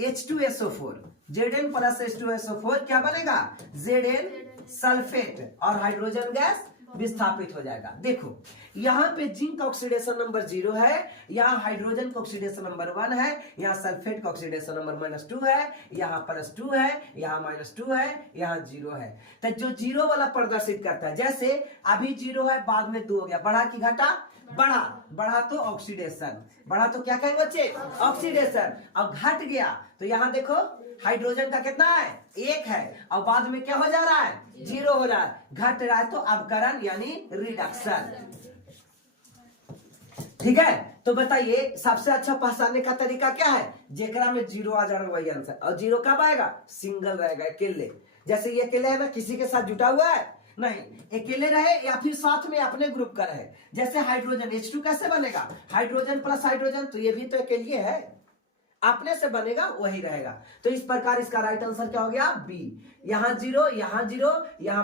H2SO4, Zn plus H2SO4 क्या बनेगा, Zn सल्फेट, और हाइड्रोजन गैस विस्थापित हो जाएगा। देखो यहां पे जिंक का ऑक्सीडेशन नंबर 0 है, यहां हाइड्रोजन का ऑक्सीडेशन नंबर 1 है, यहां सल्फेट का ऑक्सीडेशन नंबर -2 है, यहां +2 है, यहां -2 है, यहां 0 है। तो जो 0 वाला प्रदर्शित करता है, जैसे अभी 0 है, बाद में 2 हो गया, बढ़ा कि घटा, बढ़ा तो ऑक्सीडेशन, बढ़ा तो क्या कहेंगे बच्चे, ऑक्सीडेशन। अब घट गया तो यहां देखो हाइड्रोजन का कितना है, 1 है, और बाद में क्या हो जा रहा है, 0 हो रहा है, घट रहा है, तो अपकरण यानी रिडक्शन, ठीक है। तो बताइए सबसे अच्छा पहचानने का तरीका क्या है? जेकरा में जीरो आ जाएगा वही आंसर। और जीरो कब आएगा? सिंगल रहेगा, अकेले। जैसे ये अकेले है ना, किसी के साथ जुटा हुआ है नहीं, अकेले रहे या फिर साथ में अपने ग्रुप का रहे। जैसे हाइड्रोजन H2 कैसे बनेगा? हाइड्रोजन प्लस हाइड्रोजन, तो ये भी तो अकेले है, अपने से बनेगा वही रहेगा। तो इस प्रकार इसका राइट आंसर क्या हो गया? बी। यहां जीरो, यहां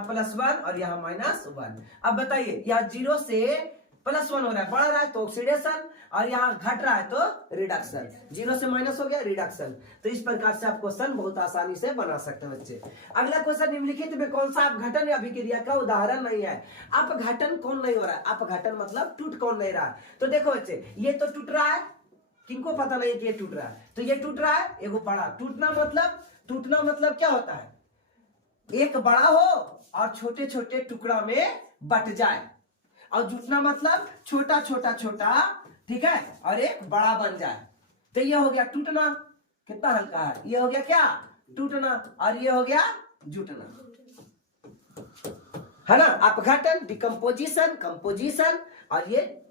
+1 और यहां -1। अब बताइए यहाँ जीरो से +1 हो रहा है, बढ़ रहा है तो ऑक्सीडेशन, और यहाँ घट रहा है तो रिडक्शन। जीरो से माइनस हो गया, रिडक्शन। तो इस प्रकार से आप क्वेश्चन बहुत आसानी से बना सकते हैं बच्चे। अगला क्वेश्चन, निम्नलिखित में कौन सा अपघटन या अभिक्रिया का उदाहरण नहीं है? अपघटन कौन नहीं हो रहा है? अपघटन मतलब टूट कौन नहीं रहा है? तो देखो बच्चे, ये तो टूट रहा है, किनको पता नहीं कि ये टूट रहा है? तो ये टूट रहा है, एगो बड़ा। टूटना मतलब क्या होता है? एक बड़ा हो और छोटे छोटे टुकड़ा में बट जाए। और जुटना मतलब छोटा छोटा छोटा, ठीक है, और एक बड़ा बन जाए। तो ये हो गया टूटना। कितना हल्का है, ये हो गया क्या? टूटना। और ये हो गया जुटना, है ना? अपघटन, डिकम्पोजिशन, कंपोजिशन, और ये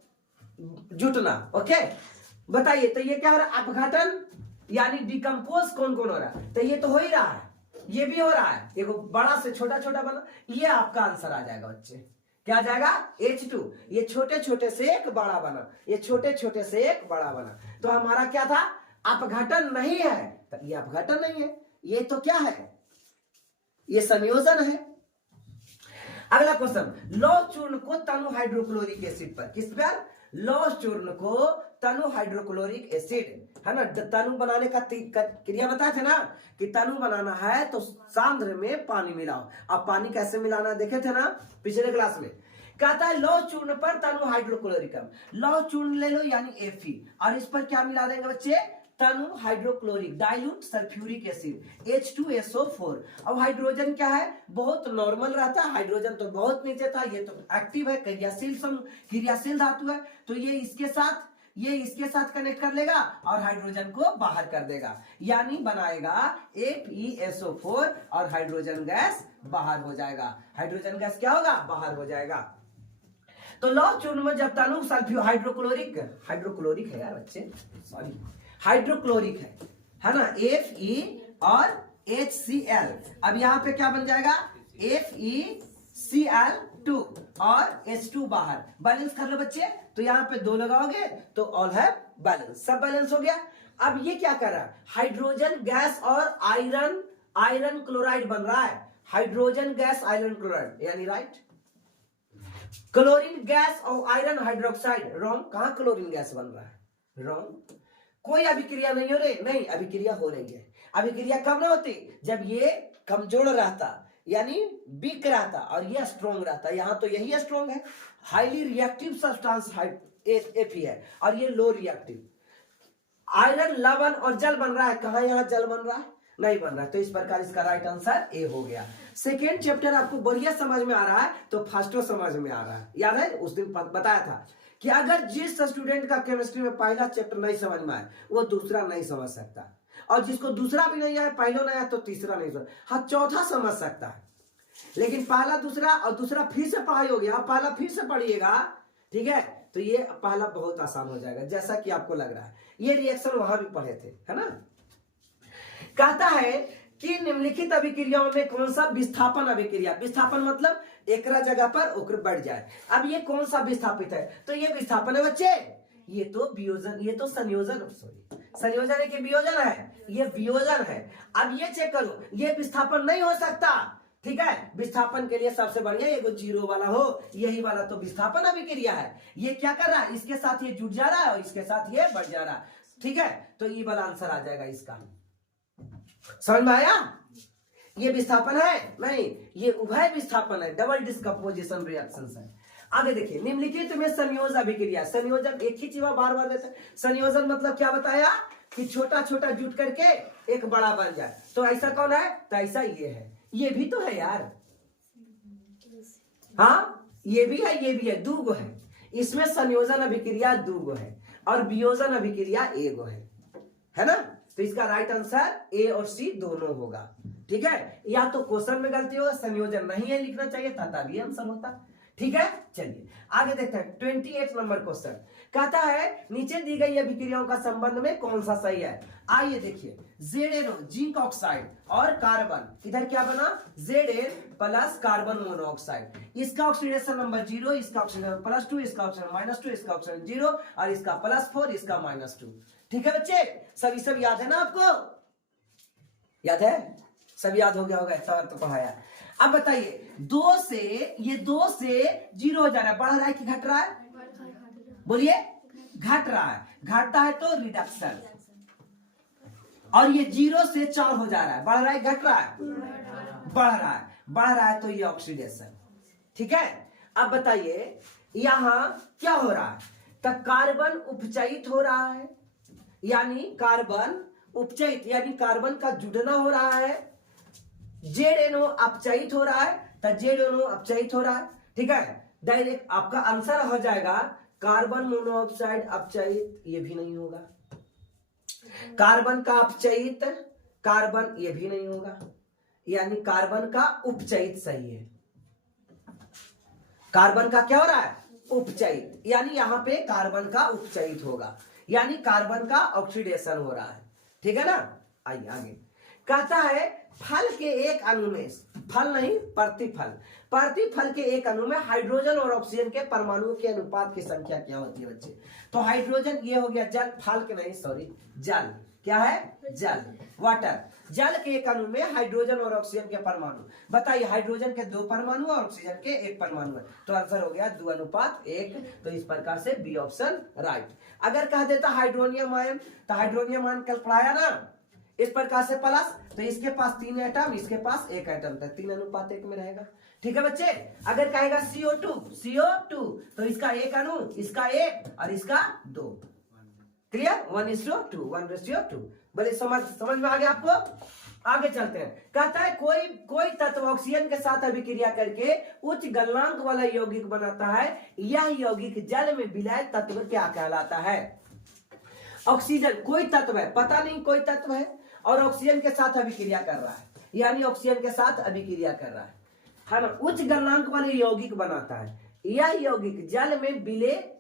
जुटना। ओके, बताइए तो ये क्या हो रहा है? अपघटन यानी डिकम्पोज कौन कौन हो रहा है? तो ये तो हो ही रहा है, ये भी हो रहा है, एक बड़ा से छोटा छोटा बना। ये आपका आंसर आ जाएगा बच्चे। क्या आ जाएगा? H2। ये छोटे छोटे से एक बड़ा बना, ये छोटे छोटे से एक बड़ा बना। तो हमारा क्या था? अपघटन नहीं है। तो ये अपघटन नहीं है, ये तो क्या है? ये संयोजन है। अगला क्वेश्चन, लौह चूर्ण को तनु हाइड्रोक्लोरिक एसिड पर, किस पर? लौह चूर्ण को तनु हाइड्रोक्लोरिक एसिड, है ना? तनु बनाने का क्रिया बताए थे ना कि तनु बनाना है तो सांद्र में पानी मिलाओ। अब पानी कैसे मिलाना देखे थे ना पिछले क्लास में। कहता है लौह चूर्ण पर तनु हाइड्रोक्लोरिक। लौह चूर्ण ले लो यानी Fe, और इस पर क्या मिला देंगे बच्चे? तनु hydrochloric dilute sulphuric acid H2SO4। अब हाइड्रोजन क्या है? बहुत नॉर्मल रहता है, हाइड्रोजन तो बहुत नीचे था, ये तो एक्टिव है, क्रियाशील धातु है। तो ये इसके साथ कनेक्ट कर लेगा और हाइड्रोजन को बाहर कर देगा, यानी बनाएगा FeSO4 और हाइड्रोजन गैस बाहर हो जाएगा। हाइड्रोजन गैस क्या होगा? बाहर हो जाएगा। तो लौह चूर्ण में जब तनु सल्फ्यू हाइड्रोक्लोरिक है यार बच्चे, सॉरी, हाइड्रोक्लोरिक है ना? Fe और HCl। अब यहां पे क्या बन जाएगा? FeCl2 और H2 बाहर। बैलेंस कर लो बच्चे, तो यहां पे 2 लगाओगे तो ऑल है बैलेंस, सब बैलेंस हो गया। अब ये क्या कर रहा है? हाइड्रोजन गैस और आयरन क्लोराइड बन रहा है। हाइड्रोजन गैस आयरन क्लोराइड यानी राइट। क्लोरीन गैस और आयरन हाइड्रोक्साइड रॉन्ग। कहां क्लोरीन गैस बन रहा है? रॉन्ग। कोई अभिक्रिया नहीं हो रही, नहीं अभिक्रिया हो रही है। अभिक्रिया कब ना होती? जब ये कमजोर रहता यानी वीक रहता और ये स्ट्रॉन्ग रहता। यहां तो यही स्ट्रॉन्ग है, हाईली रिएक्टिव सब्सटेंस Fe है, और ये लो रिएक्टिव। आयरन लवण और जल बन रहा है, कहां यहां जल बन रहा है? नहीं बन रहा है। तो इस प्रकार इसका राइट आंसर ए हो गया। सेकेंड चैप्टर आपको बढ़िया समझ में आ रहा है तो फर्स्टो समझ में आ रहा है। याद है उस दिन बताया था कि अगर जिस स्टूडेंट का केमिस्ट्री में पहला चैप्टर नहीं समझ में आए वो दूसरा नहीं समझ सकता, और जिसको दूसरा भी नहीं आया, पहला नहीं आया, तो तीसरा नहीं समझ, हाँ चौथा समझ सकता है। लेकिन पहला दूसरा और दूसरा फिर से पढ़ाई हो गया, पहला फिर से पढ़िएगा, ठीक है, तो ये पहला बहुत आसान हो जाएगा जैसा कि आपको लग रहा है। ये रिएक्शन वहां भी पढ़े थे, है ना? कहता है कि निम्नलिखित अभिक्रियाओं में कौन सा विस्थापन अभिक्रिया, विस्थापन मतलब एक जगह पर ओकर बढ़ जाए। अब ये कौन सा विस्थापित है? तो ये विस्थापन है बच्चे। ये तो वियोजन, ये तो संयोजन, सॉरी संयोजन है कि वियोजन है? ये वियोजन है। अब ये चेक करो, ये विस्थापन नहीं हो सकता, ठीक है? विस्थापन के लिए सबसे बढ़िया ये जीरो वाला हो, यही वाला तो विस्थापन अभिक्रिया है। ये क्या कर रहा है? इसके साथ ये जुड़ जा रहा है और इसके साथ ये बढ़ जा रहा है, ठीक है? तो ये वाला आंसर आ जाएगा इसका। समझ में आया? ये विस्थापन है नहीं, ये उभय विस्थापन है, डबल डिस्कम्पोजिशन रिएक्शंस है। आगे देखिए, निम्नलिखित में संयोजन अभिक्रिया, संयोजन एक ही चीज बार बार देते हैं। संयोजन मतलब क्या बताया कि छोटा छोटा जुट करके एक बड़ा बन जाए। तो ऐसा कौन है? तो ऐसा ये है, ये भी तो है यार, हाँ ये भी है, ये भी है, 2 गो है इसमें। संयोजन अभिक्रिया 2 गो है और वियोजन अभिक्रिया 1 गो है ना? तो इसका राइट आंसर ए और सी दोनों होगा, ठीक है? या तो क्वेश्चन में गलती होगा, संयोजन नहीं है लिखना चाहिए था, तभी आंसर होता। ठीक है, चलिए आगे देखते हैं 28 नंबर क्वेश्चन। कहता है नीचे दी गई अभिक्रियाओं का संबंध में कौन सा सही है। आइए देखिए, ZnO जिंक ऑक्साइड और कार्बन, इधर क्या बना Zn प्लस कार्बन मोनोऑक्साइड, इसका ऑक्सीडेशन नंबर 0, इसका ऑक्सीडेशन +2, इसका ऑक्सीडेशन -2, इसका ऑक्सीडेशन 0 और इसका +4, इसका -2। ठीक है बच्चे, सब याद है ना आपको? याद है, सब याद हो गया होगा, ऐसा तो पढ़ाया। अब बताइए 2 से 0 हो जा रहा है, बढ़ रहा है कि घट रहा है? बोलिए, घट रहा है। घटता है तो रिडक्शन, और ये 0 से 4 हो जा रहा है, बढ़ रहा है घट रहा है? बढ़ रहा है तो ये ऑक्सीडेशन। ठीक है, अब बताइए यहां क्या हो रहा है? तो कार्बन उपचयित हो रहा है, यानी कार्बन उपचयित यानी कार्बन का जुड़ना हो रहा है। ZnO अपचयित हो रहा है, तो ZnO अपचयित हो रहा है। ठीक है, डायरेक्ट आपका आंसर हो जाएगा कार्बन मोनोऑक्साइड अपचयित, ये भी नहीं होगा। कार्बन का अपचयित, कार्बन, ये भी नहीं होगा, यानी कार्बन का उपचयित सही है। कार्बन का क्या हो रहा है? उपचयित, यानी यहां पे कार्बन का उपचयित होगा, यानी कार्बन का ऑक्सीडेशन हो रहा है। ठीक है ना, आइए आगे। कहता है फल के एक अणु में, फल नहीं प्रतिफल के एक अणु में हाइड्रोजन और ऑक्सीजन के परमाणुओं के अनुपात की संख्या क्या होती है बच्चे? तो हाइड्रोजन ये हो गया जल, फल के नहीं सॉरी जल, क्या है? जल, वाटर। जल के एक अणु में हाइड्रोजन और ऑक्सीजन के परमाणु, बताइए हाइड्रोजन के 2 परमाणु और ऑक्सीजन के 1 परमाणु है, तो आंसर हो गया 2:1। तो इस प्रकार से बी ऑप्शन राइट। अगर कह देता हाइड्रोनियम आयन, तो हाइड्रोनियम आयन कल पढ़ाया ना, इस प्रकार से प्लस, तो इसके पास 3 एटम, इसके पास 1 एटम, तो 3:1 में रहेगा। ठीक है बच्चे, अगर कहेगा CO2 तो इसका 1 अणु, इसका 1 और इसका 2, क्लियर? 1:2, 1:2। बोले समझ में आ गया आपको? आगे चलते हैं। कहता है कोई तत्व ऑक्सीजन के साथ अभिक्रिया करके उच्च गलनांक वाला यौगिक बनाता है, यह यौगिक जल में विलय तत्व क्या कहलाता है? ऑक्सीजन कोई तत्व है, पता नहीं कोई तत्व है, और ऑक्सीजन के साथ अभिक्रिया कर रहा है, यानी ऑक्सीजन के साथ अभिक्रिया कर रहा है ना, उच्च गलनांक वाले यौगिक बनाता है, यह यौगिक जल में विलय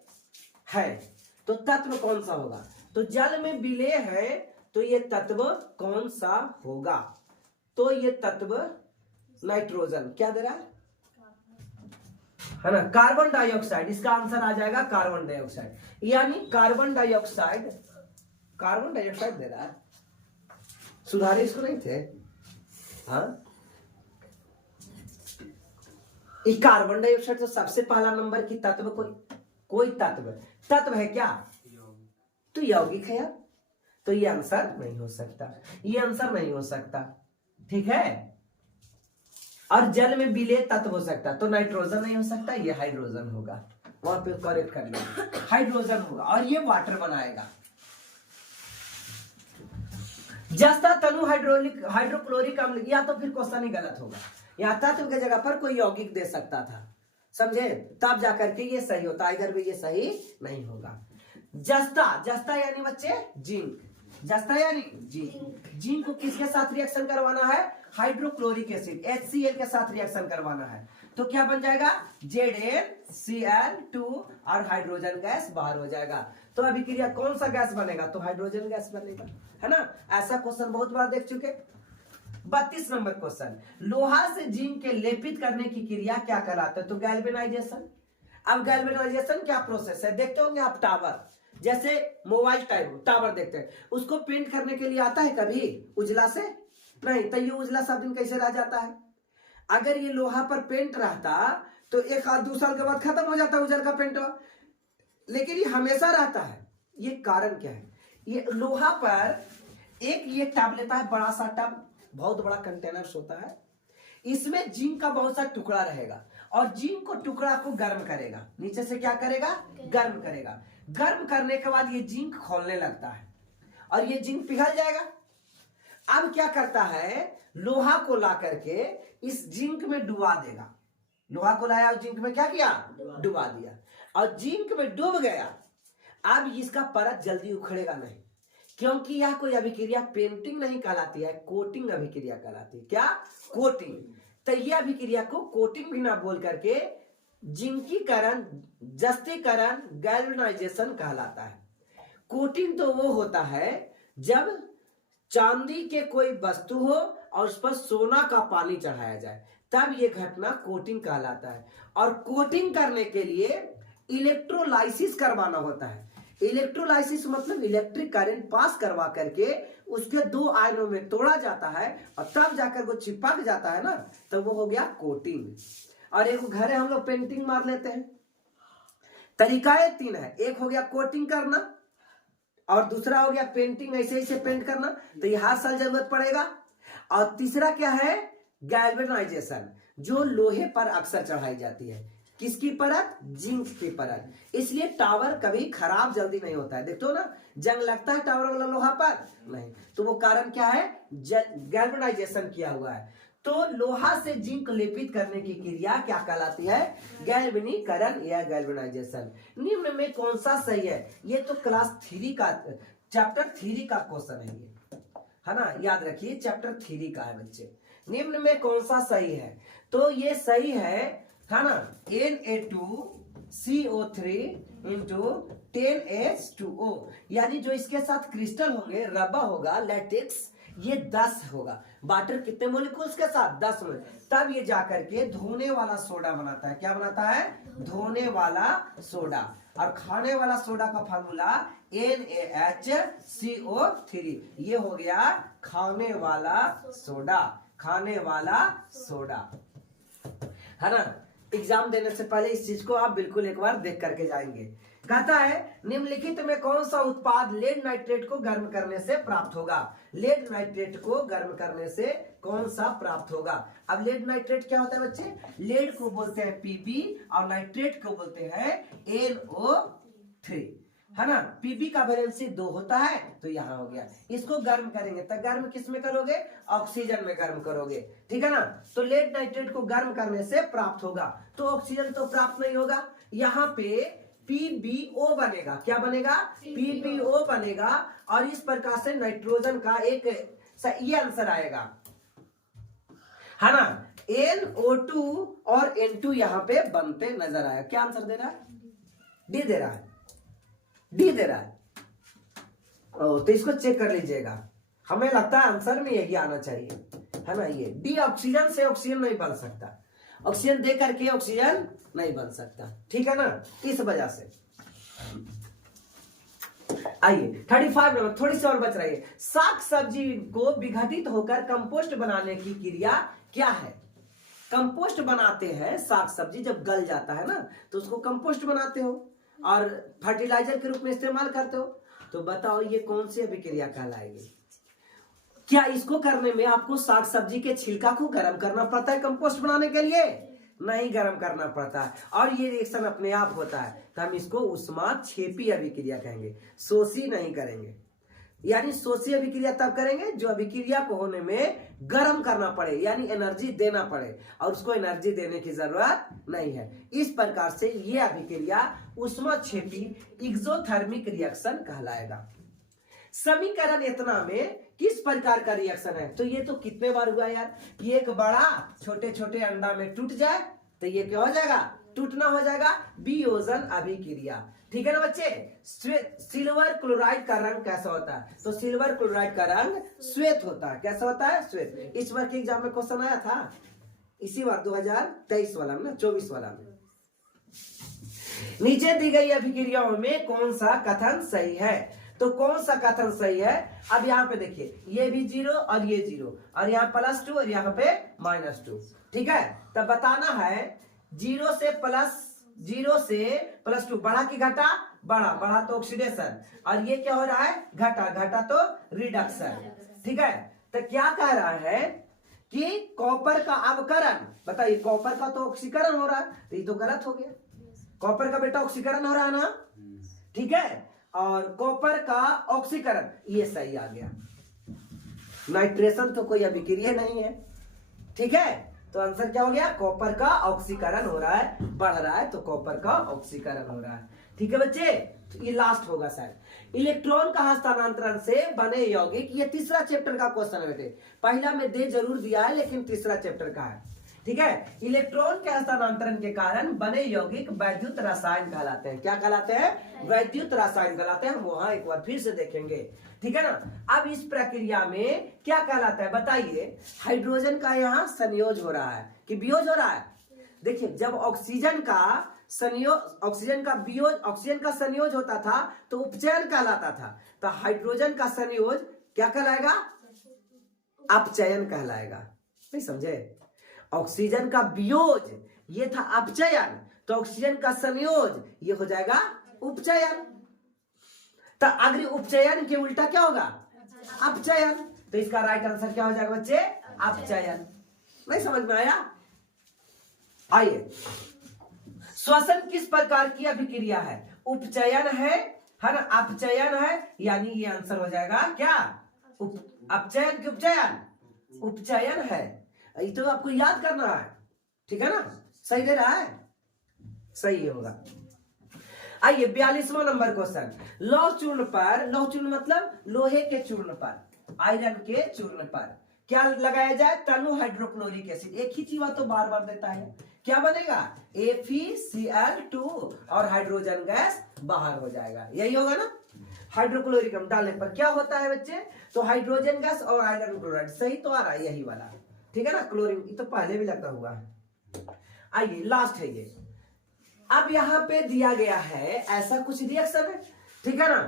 है, तो तत्व कौन सा होगा? तो जल में विलय है, तो ये तत्व कौन सा होगा? तो ये तत्व नाइट्रोजन, क्या दे रहा है ना, कार्बन डाइऑक्साइड। इसका आंसर आ जाएगा कार्बन डाइऑक्साइड, यानी कार्बन डाइऑक्साइड दे रहा है। सुधारे इसको नहीं थे? हाँ, ये कार्बन डाइऑक्साइड तो सबसे पहला नंबर की तत्व, कोई तत्व है क्या? तो यौगिक है यार, तो ये आंसर नहीं हो सकता, ठीक है। और जल में विलय तत्व हो सकता, तो नाइट्रोजन नहीं हो सकता, ये हाइड्रोजन होगा, वहां पे करेक्ट कर लिया, हाइड्रोजन होगा, और ये वाटर बनाएगा। जस्ता तनु हाइड्रोक्लोरिक अम्ल, या तो फिर क्वेश्चन ही गलत होगा, यहाँ तत्व की जगह पर कोई यौगिक दे सकता था, समझे, तब जाकर के ये सही होता, इधर भी ये सही नहीं होगा। जस्ता यानी बच्चे जिंक, जस्ता यानी जिंक को किसके साथ रिएक्शन करवाना है? हाइड्रोक्लोरिक एसिड HCl के साथ रिएक्शन करवाना है, तो क्या बन जाएगा? ZnCl2 और हाइड्रोजन गैस बाहर हो जाएगा। तो अभिक्रिया कौन सा गैस बनेगा? तो हाइड्रोजन गैस बनेगा, है ना। ऐसा क्वेश्चन बहुत बार देख चुके। 32 नंबर क्वेश्चन, लोहा से जिंक के लेपित करने की क्रिया क्या कहलाता है? तो गैल्वेनाइजेशन। अब गैल्वेनाइजेशन क्या प्रोसेस है? देखते होंगे आप टावर, जैसे मोबाइल टावर देखते हैं, उसको पेंट करने के लिए आता है कभी उजला से? नहीं, तो ये उजला सब दिन कैसे रह जाता है? अगर ये लोहा पर पेंट रहता तो 1-2 साल के बाद खत्म हो जाता उजल का पेंट, लेकिन ये हमेशा रहता है। ये कारण क्या है? ये लोहा पर एक ये टब लेता है, बड़ा सा टब, बहुत बड़ा कंटेनर होता है, इसमें जिंक का बहुत सा टुकड़ा रहेगा, और जिंक को टुकड़ा को गर्म करेगा, नीचे से क्या करेगा? गर्म करेगा। गर्म करने के बाद ये जिंक खोलने लगता है, और ये जिंक पिघल जाएगा। अब क्या करता है? लोहा को ला करके इस जिंक में डुबा देगा, लोहा को लाया और जिंक में क्या किया? डुबा दिया, और जिंक में डूब गया। अब इसका परत जल्दी उखड़ेगा नहीं, क्योंकि यह कोई अभिक्रिया पेंटिंग नहीं कहलाती है, कोटिंग अभिक्रिया कहलाती है। क्या? कोटिंग। तो यह अभिक्रिया को कोटिंग भी ना बोल करके जिंकीकरण, जस्तीकरण, गैल्वेनाइजेशन कहलाता है। कोटिंग तो वो होता है जब चांदी के कोई वस्तु हो और उस पर सोना का पानी चढ़ाया जाए, तब ये घटना कोटिंग कहलाता है। और कोटिंग करने के लिए इलेक्ट्रोलाइसिस करवाना होता है। इलेक्ट्रोलाइसिस मतलब इलेक्ट्रिक करंट पास करवा करके उसके दो आयनों में तोड़ा जाता है और तब जाकर वो चिपक जाता है ना, तो वो हो गया कोटिंग। और एक घर है, हम लोग पेंटिंग मार लेते हैं। तरीकाएं तीन है, एक हो गया कोटिंग करना और दूसरा हो गया पेंटिंग, ऐसे ऐसे पेंट करना, तो ये हर साल जरूरत पड़ेगा। और तीसरा क्या है, गैल्वेनाइजेशन, जो लोहे पर अक्सर चढ़ाई जाती है। किसकी परत, जिंक की परत। इसलिए टावर कभी खराब जल्दी नहीं होता है। देखो ना, जंग लगता है टावर वाला लोहा पर नहीं, तो वो कारण क्या है, गैल्वेनाइजेशन किया हुआ है। तो लोहा से जिंक लेपित करने की क्रिया क्या कहलाती है, गैल्वेनीकरण या गैल्वेनाइजेशन। निम्न में कौन सा सही है, ये तो क्लास 3 का चैप्टर 3 का क्वेश्चन है ये, है ना, याद रखिए चैप्टर 3 का है बच्चे। निम्न में कौन सा सही है, तो ये सही है ना, Na2CO3 इंटू 10H2O, यानी जो इसके साथ क्रिस्टल होंगे, रबर होगा, लैटेक्स, ये 10 होगा। वाटर कितने मोलिक्यूल्स के साथ, 10 मोलिक्यूल, तब ये जाकर के धोने वाला सोडा बनाता है। क्या बनाता है, धोने वाला सोडा। और खाने वाला सोडा का फार्मूला NaHCO3, ये हो गया खाने वाला सोडा, खाने वाला सोडा, है ना। एग्जाम देने से पहले इस चीज को आप बिल्कुल एक बार देख करके जाएंगे। कहता है निम्नलिखित में कौन सा उत्पाद लेड नाइट्रेट को गर्म करने से प्राप्त होगा। लेड नाइट्रेट को गर्म करने से कौन सा प्राप्त होगा। अब लेड नाइट्रेट क्या होता है बच्चे, लेड को बोलते हैं Pb और नाइट्रेट को बोलते हैं NO3, है ना। Pb का वैलेंसी 2 होता है, तो यहाँ हो गया। इसको गर्म करेंगे तो गर्म किस में करोगे, ऑक्सीजन में गर्म करोगे, ठीक है ना। तो लेड नाइट्रेट को गर्म करने से प्राप्त होगा, तो ऑक्सीजन तो प्राप्त नहीं होगा, यहाँ पे PbO बनेगा। क्या बनेगा, PbO बनेगा। और इस प्रकार से नाइट्रोजन का एक ये आंसर आएगा, है ना। NO2 और N2 यहाँ पे बनते नजर आया। क्या आंसर दे रहा है, डी दे रहा है, डी दे रहा है। तो इसको चेक कर लीजिएगा, हमें लगता है आंसर में यही आना चाहिए, है ना। ये डी, ऑक्सीजन से ऑक्सीजन नहीं बन सकता, ऑक्सीजन दे करके ऑक्सीजन नहीं बन सकता, ठीक है ना, इस वजह से। आइए 35 नंबर, थोड़ी सी और बच रही है। साग सब्जी को विघटित होकर कंपोस्ट बनाने की क्रिया क्या है। कंपोस्ट बनाते हैं साग सब्जी, जब गल जाता है ना तो उसको कंपोस्ट बनाते हो और फर्टिलाइजर के रूप में इस्तेमाल करते हो। तो बताओ ये कौन सी अभिक्रिया कहलाएगी। क्या इसको करने में आपको साग सब्जी के छिलका को गर्म करना पड़ता है कंपोस्ट बनाने के लिए, नहीं गर्म करना पड़ता है। और ये रिएक्शन अपने आप होता है, तो हम इसको ऊष्माक्षेपी अभिक्रिया कहेंगे, शोषी नहीं करेंगे। यानी शोषी अभिक्रिया तब करेंगे जो अभिक्रिया को होने में गर्म करना पड़े, यानी एनर्जी देना पड़े, और उसको एनर्जी देने की जरूरत नहीं है। इस प्रकार से ये अभिक्रिया ऊष्माक्षेपी एक्सोथर्मिक रिएक्शन कहलाएगा। समीकरण इतना में किस प्रकार का रिएक्शन है, तो ये तो कितने बार हुआ यार, कि एक बड़ा छोटे छोटे अंडा में टूट जाए तो ये क्या हो जाएगा, टूटना हो जाएगा, वियोजन अभिक्रिया, ठीक है ना बच्चे। सिल्वर क्लोराइड का रंग कैसा होता है, तो सिल्वर क्लोराइड का रंग श्वेत होता है। कैसा होता है, श्वेत। इस बार के एग्जाम में क्वेश्चन आया था, इसी बार 2023 वाला में ना, 24 वाला में। नीचे दी गई अभिक्रियाओं में कौन सा कथन सही है, तो कौन सा कथन सही है। अब यहाँ पे देखिए, ये भी 0 और ये 0, और यहाँ +2 और यहाँ पे -2, ठीक है। तब बताना है 0 से +2 बढ़ा कि घटा, बढ़ा, बढ़ा तो ऑक्सीडेशन, और ये क्या हो रहा है, घटा, घटा तो रिडक्शन, ठीक है। तो क्या कह रहा है कि कॉपर का अवकरण, बताइए कॉपर का तो ऑक्सीकरण हो रहा है, तो ये तो गलत हो गया। कॉपर का बेटा ऑक्सीकरण हो रहा है ना, ठीक है, और कॉपर का ऑक्सीकरण, ये सही आ गया। नाइट्रेशन तो कोई अभिक्रिया नहीं है, ठीक है। तो आंसर क्या हो गया, कॉपर का ऑक्सीकरण हो रहा है, बढ़ रहा है, तो कॉपर का ऑक्सीकरण हो रहा है, ठीक है बच्चे। तो ये लास्ट होगा शायद। इलेक्ट्रॉन का हस्तांतरण से बने यौगिक, ये तीसरा चैप्टर का क्वेश्चन है बेटे। पहला में दे जरूर दिया है, लेकिन तीसरा चैप्टर का है, ठीक है। इलेक्ट्रॉन के हस्तांतरण के कारण बने यौगिक वैद्युत रसायन कहलाते हैं। क्या कहलाते हैं? वैद्युत रसायन कहलाते हैं। हम वहां एक बार फिर से देखेंगे, ठीक है ना। अब इस प्रक्रिया में क्या कहलाता है बताइए? हाइड्रोजन का यहाँ संयोज हो रहा है कि वियोज हो रहा है? देखिए, जब ऑक्सीजन का संयोज होता था तो उपचयन कहलाता था। तो हाइड्रोजन का संयोज क्या कहलाएगा? अपचयन कहलाएगा। नहीं समझे? ऑक्सीजन का वियोज ये था अपचयन, तो ऑक्सीजन का संयोज ये हो जाएगा उपचयन। तो अग्नि उपचयन के उल्टा क्या होगा? अपचयन। तो इसका राइट आंसर क्या हो जाएगा बच्चे? अपचयन। नहीं समझ में आया? आइए, श्वसन किस प्रकार की अभिक्रिया है? उपचयन है ना? अपचयन है, यानी ये आंसर हो जाएगा क्या? अपचयन की उपचयन? उपचयन है। ये तो आपको याद करना है, ठीक है ना? सही दे रहा है? सही होगा। आइए 42वां नंबर क्वेश्चन। लौह चूर्ण पर, लौह चूर्ण मतलब लोहे के चूर्ण पर, आयरन के चूर्ण पर क्या लगाया जाए? तनु हाइड्रोक्लोरिक एसिड। एक ही चीज तो बार बार देता है। क्या बनेगा? FeCl2 और हाइड्रोजन गैस बाहर हो जाएगा। यही होगा ना? हाइड्रोक्लोरिक हम डालने पर क्या होता है बच्चे? तो हाइड्रोजन गैस और आयरन क्लोराइड। सही तो आ रहा है यही वाला, ठीक है ना? क्लोरीन ये तो पहले भी लगा हुआ है। आइए लास्ट है ये। अब यहां पे दिया गया है ऐसा कुछ रिएक्शन है, ठीक है ना?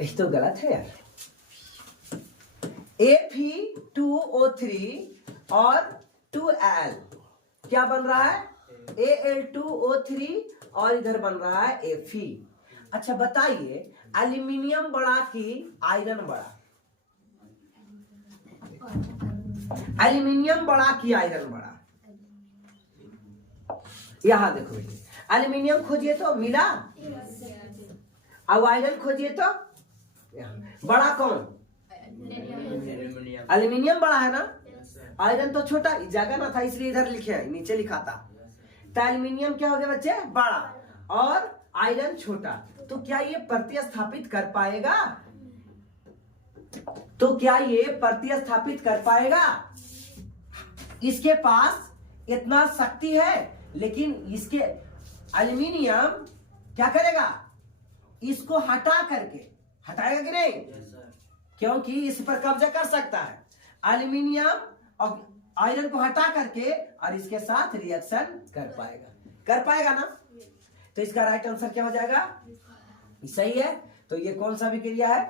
ये तो गलत है यार। Fe2O3 और 2Al क्या बन रहा है? Al2O3 और इधर बन रहा है Fe। अच्छा बताइए, एल्यूमिनियम बड़ा कि आयरन बड़ा? एल्यूमिनियम बड़ा कि आयरन बड़ा? यहां देखो, एल्यूमिनियम खोजिए तो मिला, अब आयरन खोजिए तो बड़ा कौन? एल्यूमिनियम बड़ा है ना? आयरन तो छोटा, जगह ना था इसलिए इधर लिखे है, नीचे लिखा था। तो एल्यूमिनियम क्या हो गया बच्चे? बड़ा, और आयरन छोटा। तो क्या ये प्रतिस्थापित कर पाएगा? तो क्या ये प्रतिस्थापित कर पाएगा? इसके पास इतना शक्ति है, लेकिन इसके एल्यूमिनियम क्या करेगा? इसको हटा करके, हटाएगा कि नहीं? क्योंकि इस पर कब्जा कर सकता है। एल्यूमिनियम और आयरन को हटा करके और इसके साथ रिएक्शन कर पाएगा ना? तो इसका राइट आंसर क्या हो जाएगा? सही है। तो ये कौन सा अभिक्रिया है?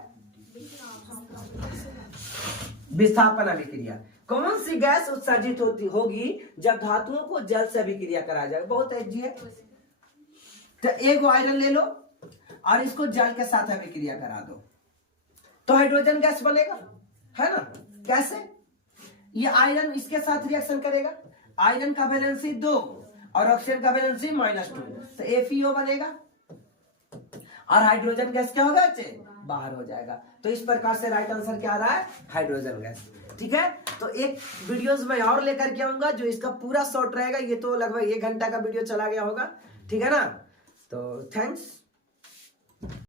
विस्थापन अभिक्रिया। कौन सी गैस उत्सर्जित होगी जब धातुओं को जल से अभिक्रिया कराया जाएगा? बहुत इजी है। तो एक आयरन ले लो और इसको जल के साथ अभिक्रिया करा दो तो हाइड्रोजन गैस बनेगा, है ना? कैसे? ये आयरन इसके साथ रिएक्शन करेगा, आयरन का वैलेंसी 2 और ऑक्सीजन का वैलेंसी -2, तो FeO बनेगा और हाइड्रोजन गैस क्या होगा बच्चे? बाहर हो जाएगा। तो इस प्रकार से राइट आंसर क्या आ रहा है? Hydrogen gas. ठीक है, तो एक वीडियोस में और लेकर के आऊंगा जो इसका पूरा शॉर्ट रहेगा। ये तो लगभग 1 घंटा का वीडियो चला गया होगा, ठीक है ना? तो थैंक्स।